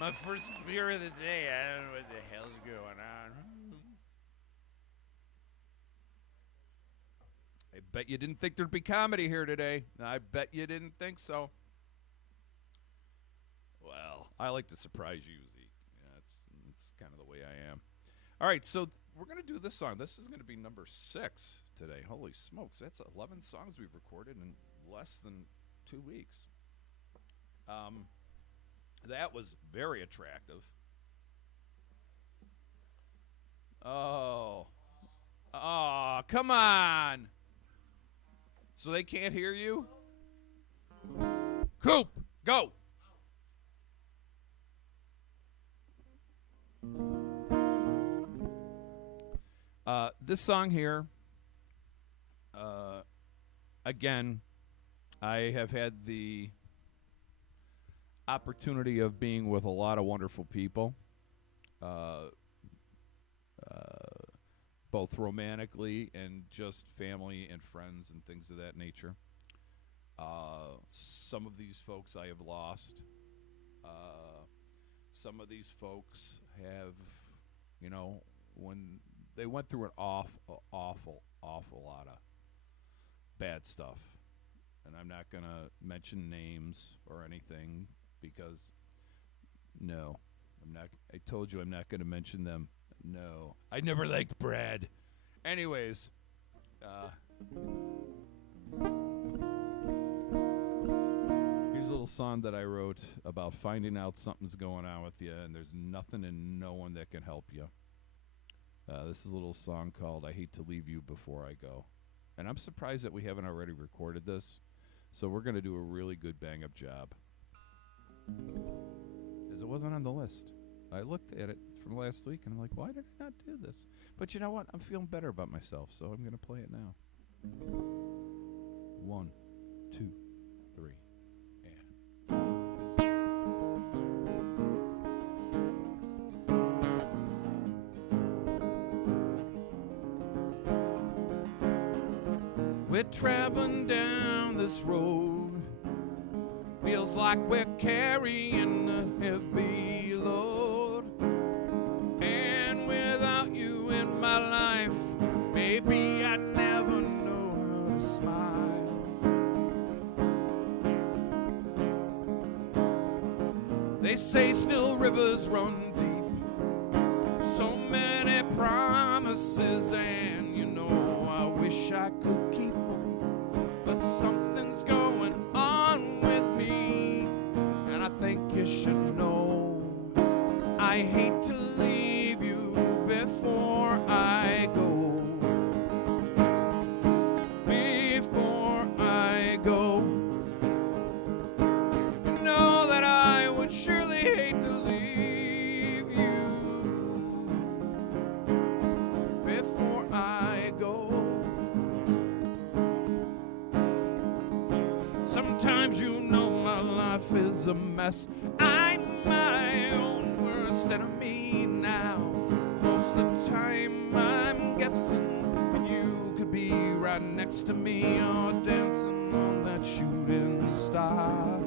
My first beer of the day. I don't know what the hell's going on. I bet you didn't think there'd be comedy here today. I bet you didn't think so. Well, I like to surprise you, Zeke. Yeah, it's kind of the way I am. All right, so we're going to do this song. This is going to be number 6 today. Holy smokes, that's 11 songs we've recorded in less than 2 weeks. That was very attractive. Oh, come on. So they can't hear you? Coop, go. This song here, again, I have had the opportunity of being with a lot of wonderful people, both romantically and just family and friends and things of that nature. Some of these folks I have lost. Some of these folks have, when they went through an awful lot of bad stuff. And I'm not going to mention names or anything because, no, I'm not. I told you I'm not going to mention them. No, I never liked Brad. Anyways, here's a little song that I wrote about finding out something's going on with you, and there's nothing and no one that can help you. This is a little song called I Hate to Leave You Before I Go. And I'm surprised that we haven't already recorded this. So we're going to do a really good bang-up job. Because it wasn't on the list. I looked at it from last week, and I'm like, why did I not do this? But you know what? I'm feeling better about myself, so I'm going to play it now. 1, 2, 3, and... We're traveling down this road. Feels like we're carrying a heavy load. And without you in my life, maybe I never know how to smile. They say still rivers run deep. So many promises, and I wish I could keep them, but something's going on with me, and I think you should know. I hate to leave you before I go. Before I go, you know that I would surely hate to leave you before I go. Sometimes my life is a mess. I'm my own worst enemy now. Most of the time I'm guessing you could be right now. next to me are dancing on that shooting star.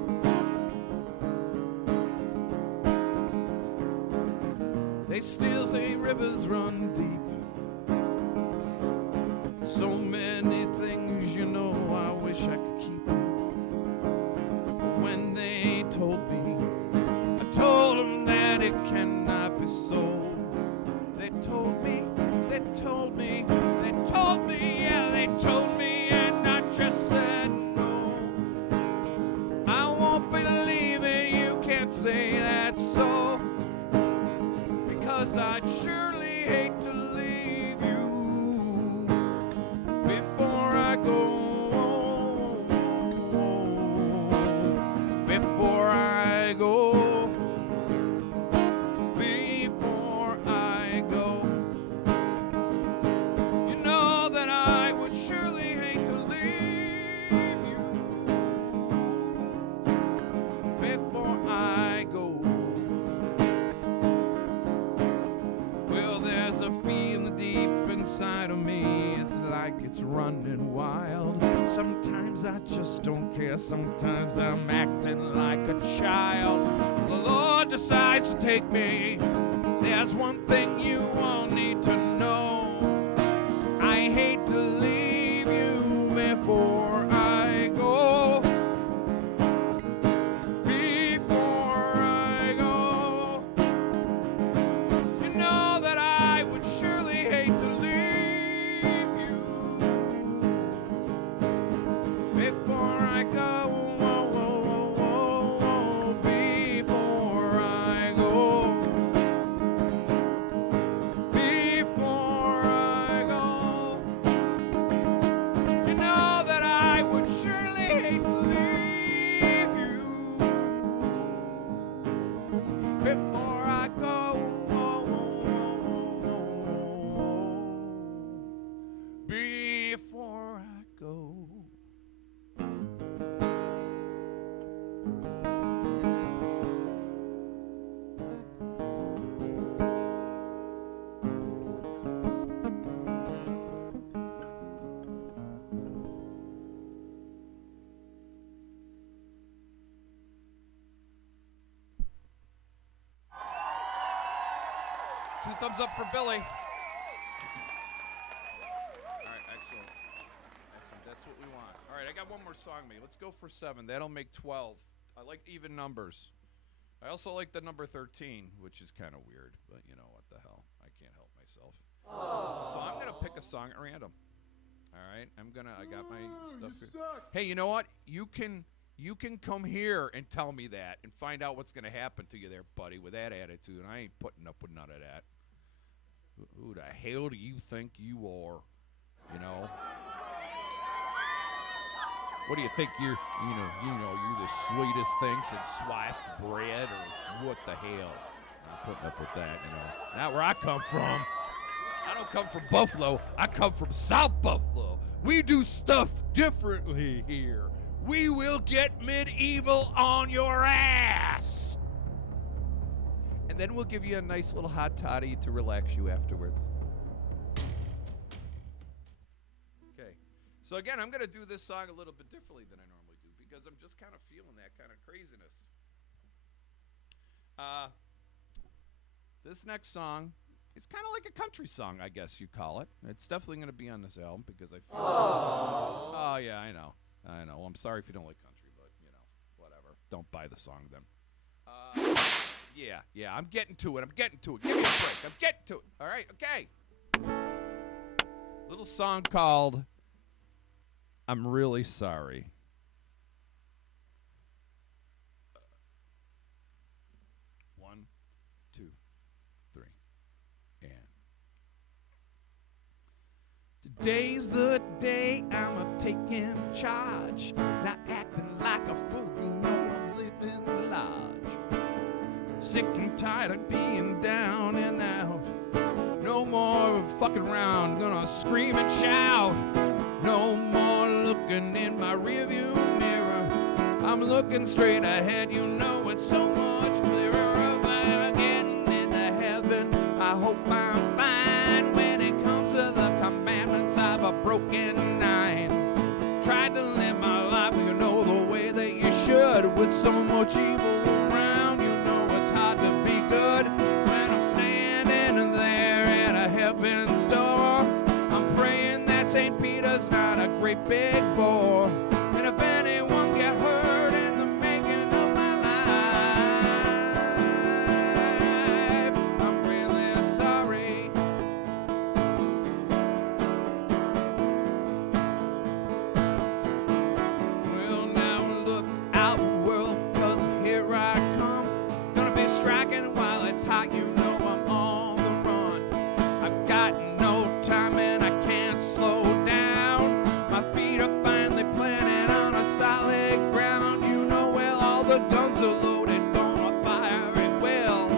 They still say rivers run deep. So many things, you know, I wish I could keep. When they told me, I told them that it cannot be so. They told me, they told me, they told me, yeah, they told me, and I just said no. I won't believe it, you can't say that so. Because I'd surely hate to leave you before I go. Before I go. Before I go. You know that I would surely hate to leave you before I go. Well, there's a feeling deep inside of me. It's like it's running wild. Sometimes I just don't care. Sometimes I'm acting like a child. The Lord decides to take me. There's one thing you all need to know. I hate to leave you before I go. Before I go. You know that I would surely hate to leave you before I go. Before I go. Before I go. You know that I would surely hate to leave you before I go. Before I go. Two thumbs up for Billy. All right, excellent. Excellent, that's what we want. All right, I got one more song, mate. Let's go for 7. That'll make 12. I like even numbers. I also like the number 13, which is kind of weird, but you know what the hell. I can't help myself. Aww. So I'm going to pick a song at random. All right, I got my stuff here. Suck. Hey, you know what? You can come here and tell me that and find out what's going to happen to you there, buddy, with that attitude. I ain't putting up with none of that. Who the hell do you think you are? You know? What do you think you're, you're the sweetest thing since sliced bread, or what the hell? I'm putting up with that, you know. Not where I come from. I don't come from Buffalo. I come from South Buffalo. We do stuff differently here. We will get medieval on your ass. And then we'll give you a nice little hot toddy to relax you afterwards. Okay. So again, I'm going to do this song a little bit differently than I normally do because I'm just kind of feeling that kind of craziness. This next song, it's kind of like a country song, I guess you call it. It's definitely going to be on this album because I feel Oh, yeah, I know. Well, I'm sorry if you don't like country, but, you know, whatever. Don't buy the song then. Yeah, I'm getting to it. Give me a break. I'm getting to it. All right, okay. Little song called I'm Really Sorry. One, two, three, and... Today's the day I'm a-taking charge. Not acting like a fool, you know I'm living large. Sick and tired of being down and out. No more fucking around, gonna scream and shout. No more looking in my rearview mirror. I'm looking straight ahead, you know it's so much clearer. If I'm getting into heaven, I hope I'm fine when it comes to the commandments of a broken nine. much evil around. You know it's hard to be good when I'm standing there at a heaven's door. I'm praying that St. Peter's not a great big bore. And if anyone get hurt in the making of my life, I'm really sorry. Well, now look out, world, 'cause here I come. Gonna be striking while it's hot, you know I'm on the run. I've got no time and I can't slow down. My feet are finally planted on a solid ground. You know, well, all the guns are loaded, gonna fire it well.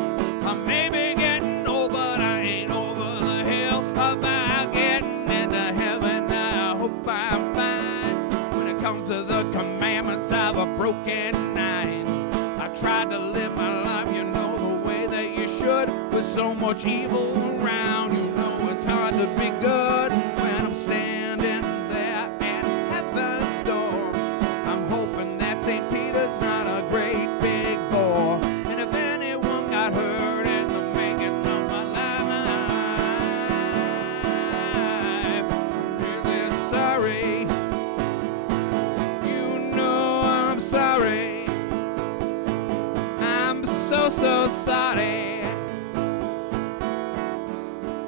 I may be getting old, but I ain't over the hill. About getting into heaven, I hope I'm fine. When it comes to the commandments, I've a broken nine. I tried to live my life, you know, the way that you should. With so much evil around, you know it's hard to be good when I'm standing there at heaven's door. I'm hoping that St. Peter's not a great big bore. And if anyone got hurt in the making of my life, really sorry. You know I'm sorry. I'm so sorry.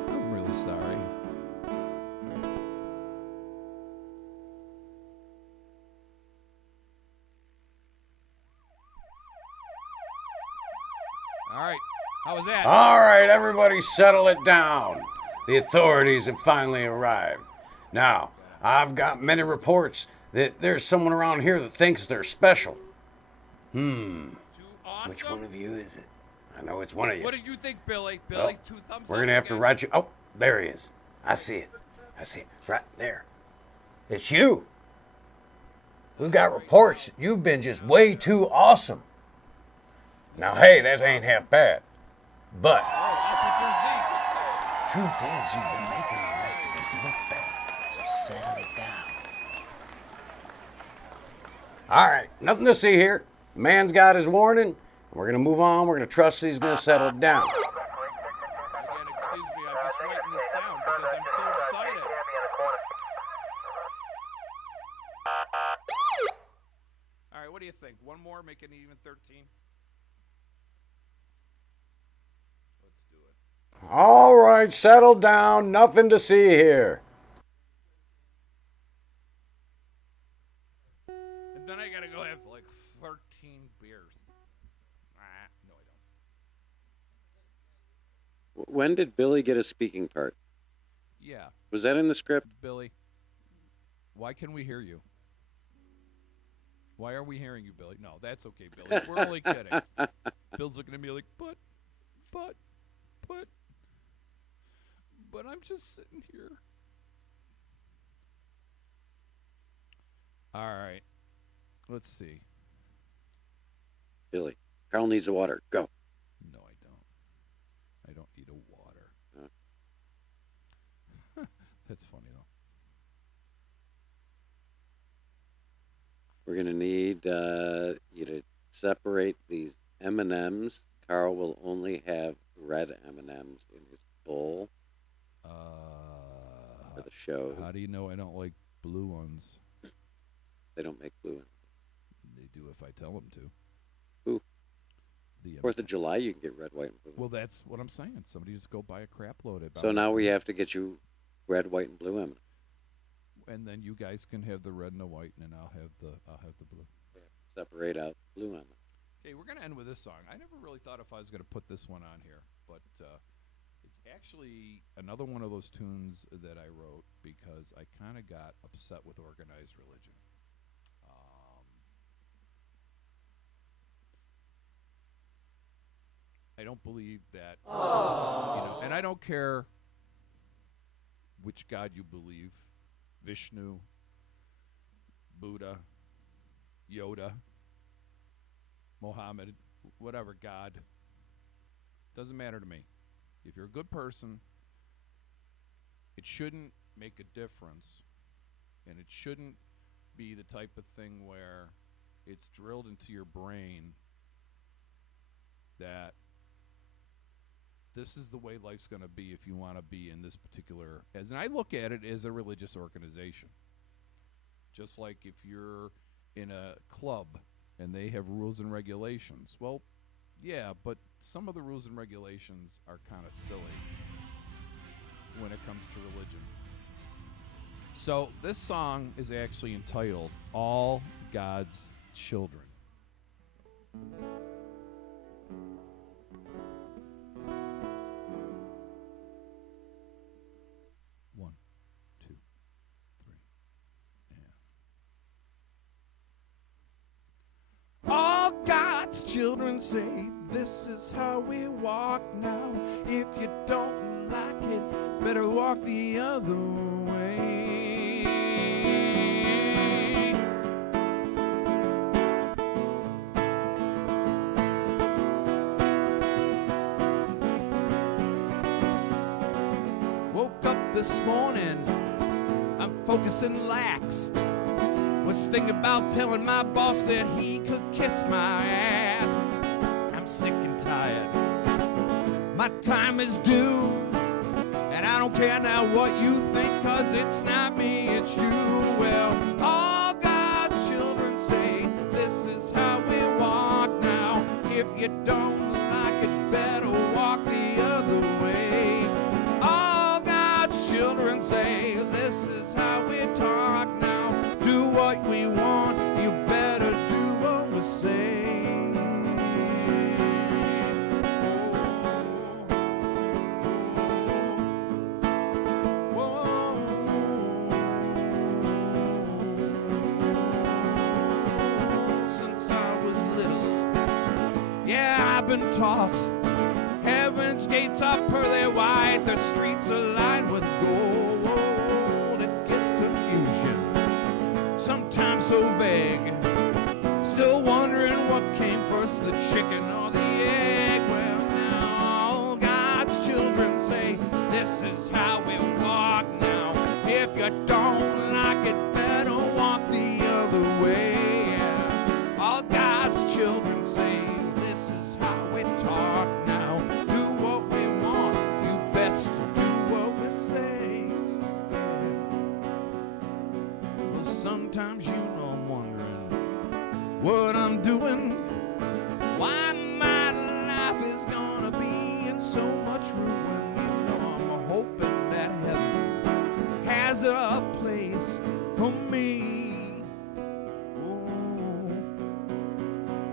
I'm really sorry. All right. How was that? All right, everybody settle it down. The authorities have finally arrived. Now, I've got many reports that there's someone around here that thinks they're special. Too awesome. Which one of you is it? I know it's one of you. What did you think, Billy? Billy, Oh, 2 thumbs up. We're gonna have to again. write you. Oh, there he is. I see it. Right there. It's you. We've got reports that you've been just way too awesome. Now, hey, that ain't half bad. But Oh, Officer Zeke. truth is, you've been making the rest of us look bad. So settle it down. All right, nothing to see here. Man's got his warning. We're gonna move on. We're gonna trust he's gonna settle it down. Again, excuse me, I'm just writing this down because I'm so excited. All right, what do you think? One more, make it even 13? Let's do it. All right, settle down. Nothing to see here. And then I gotta go have like 13 beers. No, I don't. When did Billy get a speaking part? Yeah, Was that in the script? Billy. Why can we hear you? Why are we hearing you, Billy? No, that's okay, Billy. We're only kidding. Bill's looking at me like, but I'm just sitting here. All right. Let's see. Billy, Carl needs the water. Go. No, I don't. I don't need a water. That's funny, though. We're gonna need you to separate these M&Ms. Carl will only have red M&Ms in his bowl for the show. How do you know I don't like blue ones? They don't make blue. They do if I tell them to. Who? The 4th of July, you can get red, white, and blue. Well, that's what I'm saying. Somebody just go buy a crap load of. So now we have to get you red, white, and blue M&Ms. And then you guys can have the red and the white, and then I'll have the blue. Separate out blue M&Ms. Okay, we're gonna end with this song. I never really thought if I was gonna put this one on here, but it's actually another one of those tunes that I wrote because I kind of got upset with organized religion. I don't believe that, and I don't care which God you believe, Vishnu, Buddha, Yoda, Mohammed, whatever God, doesn't matter to me. If you're a good person, it shouldn't make a difference, and it shouldn't be the type of thing where it's drilled into your brain that this is the way life's going to be if you want to be in this particular, and I look at it as a religious organization. Just like if you're in a club and they have rules and regulations. Well, yeah, but some of the rules and regulations are kind of silly when it comes to religion. So this song is actually entitled All God's Children. One, two, three, and all God's children say this is how we walk now. If you don't like it, better walk the other way. Woke up this morning, I'm focusing lax. Was thinking about telling my boss that he could kiss my ass. I'm sick and tired. My time is due. And I don't care now what you think, 'cause it's not me, it's you. Well, all God's children say this is how we walk now. If you don't like it, better walk the other way. All God's children say this is how we talk now. Do what we want, you better do what we say. Since I was little, yeah, I've been taught heaven's gates are pearly white, the streets are lined with gold. It gets confusing, sometimes so vague. Still wondering what came first, the chicken or the egg. Well, now all God's children say this is how we walk now. If you don't like it, better walk the other way. All God's children say this is how we talk now. Do what we want, you best do what we say. Well, sometimes you know I'm wondering what I'm doing, why my life is gonna be in so much ruin. You know I'm hoping that heaven has a place for me. Oh,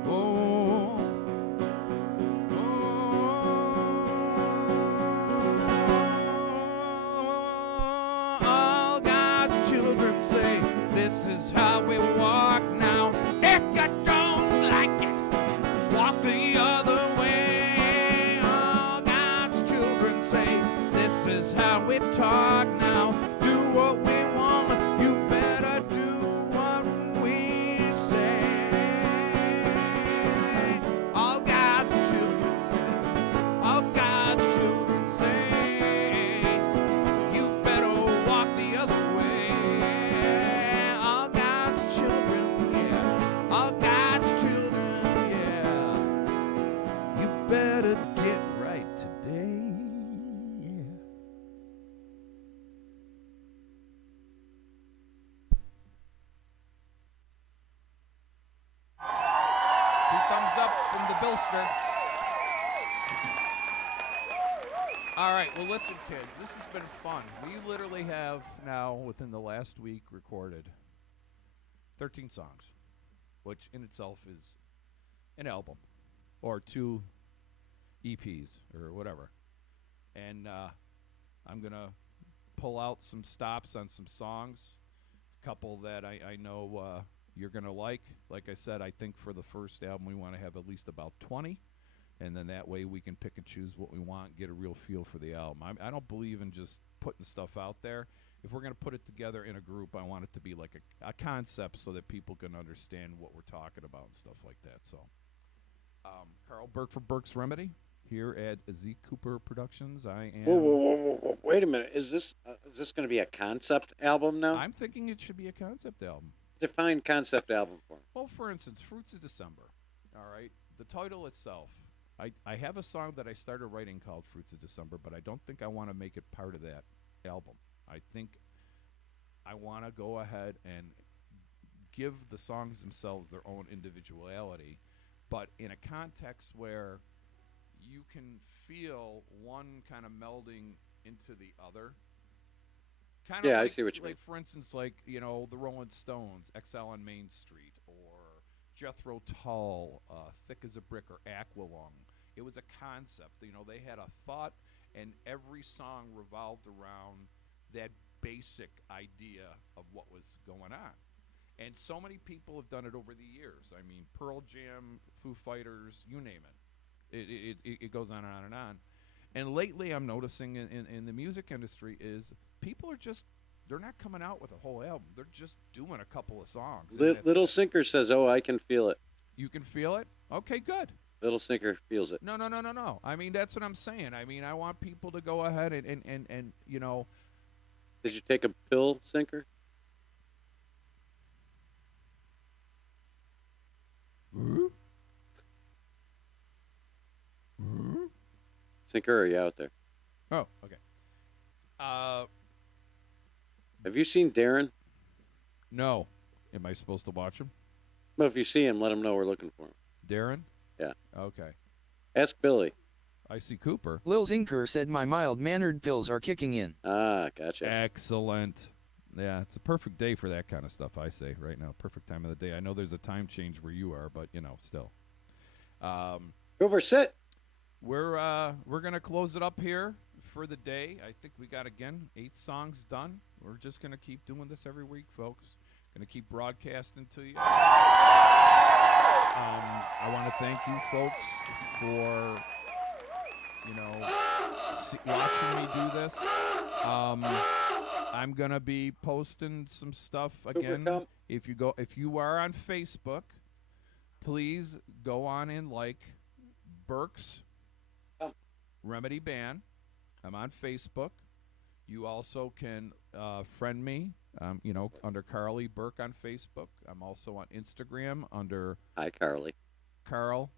oh, oh. All God's children say this is how we walk now. If you don't like it, walk the other way. All God's children say this is how we talk now. Do what we want, you better do what we say. All God's children say, all God's children say, you better walk the other way. All God's children, yeah. All God's children, yeah. You better get right today. Yeah. Two thumbs up from the Billster. All right, well, listen, kids, this has been fun. We literally have now, within the last week, recorded 13 songs, which in itself is an album or 2 EPs or whatever. And I'm going to pull out some stops on some songs, a couple that I know you're going to like. Like I said, I think for the first album we want to have at least about 20. And then that way we can pick and choose what we want, get a real feel for the album. I don't believe in just putting stuff out there. If we're going to put it together in a group, I want it to be like a concept so that people can understand what we're talking about and stuff like that. So, Carl Burke for Burke's Remedy here at Z Cooper Productions. I am. Whoa. Wait a minute. Is this going to be a concept album now? I'm thinking it should be a concept album. Define concept album for me. Well, for instance, Fruits of December. All right, the title itself. I have a song that I started writing called Fruits of December, but I don't think I want to make it part of that album. I think I want to go ahead and give the songs themselves their own individuality, but in a context where you can feel one kind of melding into the other. Kind of Yeah, like, I see what you mean. Like, for instance, like, you know, the Rolling Stones, Exile on Main Street, or Jethro Tull, Thick as a Brick, or Aqualung. It was a concept. You know, they had a thought, and every song revolved around that basic idea of what was going on. And so many people have done it over the years. I mean, Pearl Jam, Foo Fighters, you name it. It goes on and on and on. And lately I'm noticing in the music industry is people are just, they're not coming out with a whole album. They're just doing a couple of songs. Little Sinker says, "Oh, I can feel it." You can feel it? Okay, good. Little Sinker feels it. No. I mean, that's what I'm saying. I mean, I want people to go ahead and you know. Did you take a pill, Sinker? Sinker, are you out there? Oh, okay. Have you seen Darren? No. Am I supposed to watch him? Well, if you see him, let him know we're looking for him. Darren? Yeah. Okay. Ask Billy. I see Cooper. Lil Zinker said my mild-mannered pills are kicking in. Ah, gotcha. Excellent. Yeah, it's a perfect day for that kind of stuff, I say, right now. Perfect time of the day. I know there's a time change where you are, but, you know, still. Cooper, sit. We're going to close it up here for the day. I think we got, again, 8 songs done. We're just going to keep doing this every week, folks. Going to keep broadcasting to you. I want to thank you folks for, you know, watching me do this. I'm going to be posting some stuff again. If you are on Facebook, please go on and like Burkes Remedy Band. I'm on Facebook. You also can friend me, you know, under Carly Burke on Facebook. I'm also on Instagram under Hi, Carly. Carl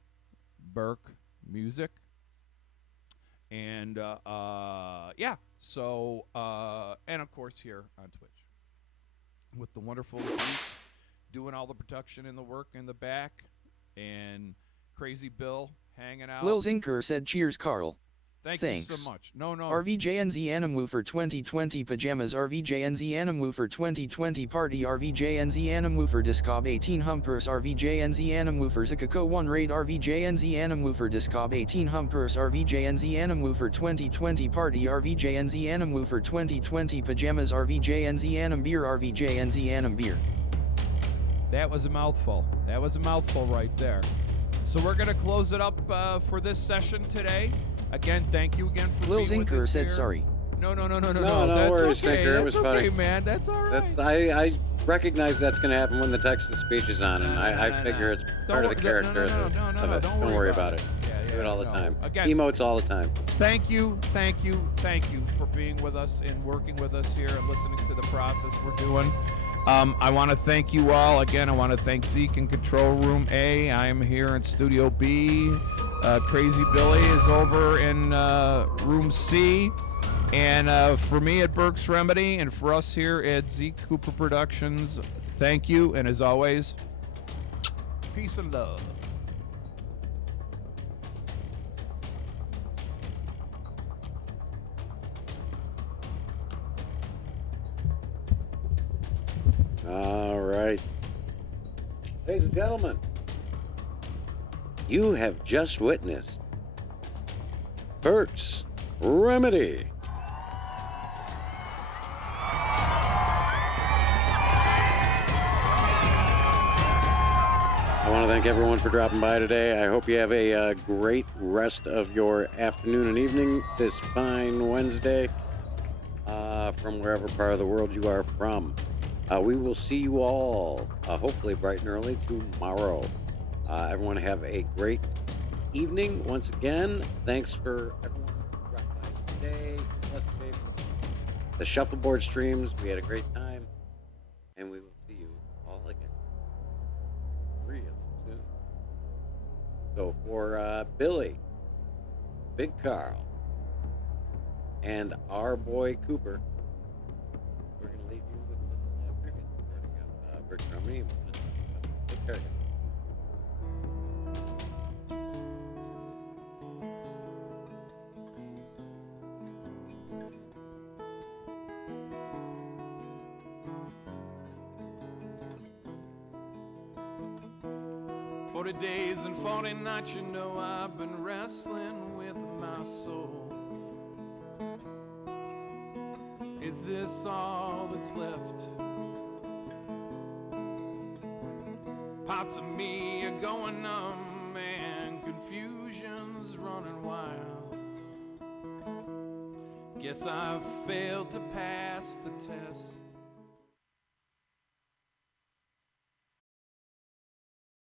Burke Music. And, yeah, so, and of course here on Twitch. With the wonderful Zeke doing all the production and the work in the back, and Crazy Bill hanging out. Lil Zinker said cheers, Carl. Thanks. Thanks You so much. No. RVJNZ Animu for 2020 pajamas. RVJNZ Animu for 2020 party. RVJNZ Animu for Discob 18 Humpers. RVJNZ Animu for Zikako 1 raid. RVJNZ Animu for Discob 18 Humpers. RVJNZ Animu for 2020 party. RVJNZ Animu for 2020 pajamas. RVJNZ Anim beer. RVJNZ Anim beer. That was a mouthful. That was a mouthful right there. So we're going to close it up for this session today. Again, thank you again for Lil being with Zinker us said here. sorry. No, No that's worries, okay. Zinker. It That's was okay, funny. man. That's all right. I recognize that's going to happen when the text-to-speech is on, and I figure it's part of the character of it. Don't worry about it. Yeah, Do it all the no. time. Again, Emotes all the time. thank you for being with us and working with us here and listening to the process we're doing. I want to thank you all. Again, I want to thank Zeke in Control Room A. I am here in Studio B. Crazy Billy is over in Room C. And for me at Burkes Remedy and for us here at Zeke Cooper Productions, thank you. And as always, peace and love. All right. Ladies and gentlemen, you have just witnessed Burkes Remedy. I want to thank everyone for dropping by today. I hope you have a great rest of your afternoon and evening this fine Wednesday from wherever part of the world you are from. We will see you all, hopefully bright and early, tomorrow. Everyone have a great evening. Once again, thanks for everyone who dropped by today, yesterday, the shuffleboard streams. We had a great time, and we will see you all again. So for Billy, Big Carl, and our boy Cooper, we're going to leave you with a little trivia recording of Burkes Harmony. Take care, guys. "40 days and 40 nights, you know I've been wrestling with my soul. Is this all that's left? Parts of me are going numb and confusion's running wild. Guess I've failed to pass the test.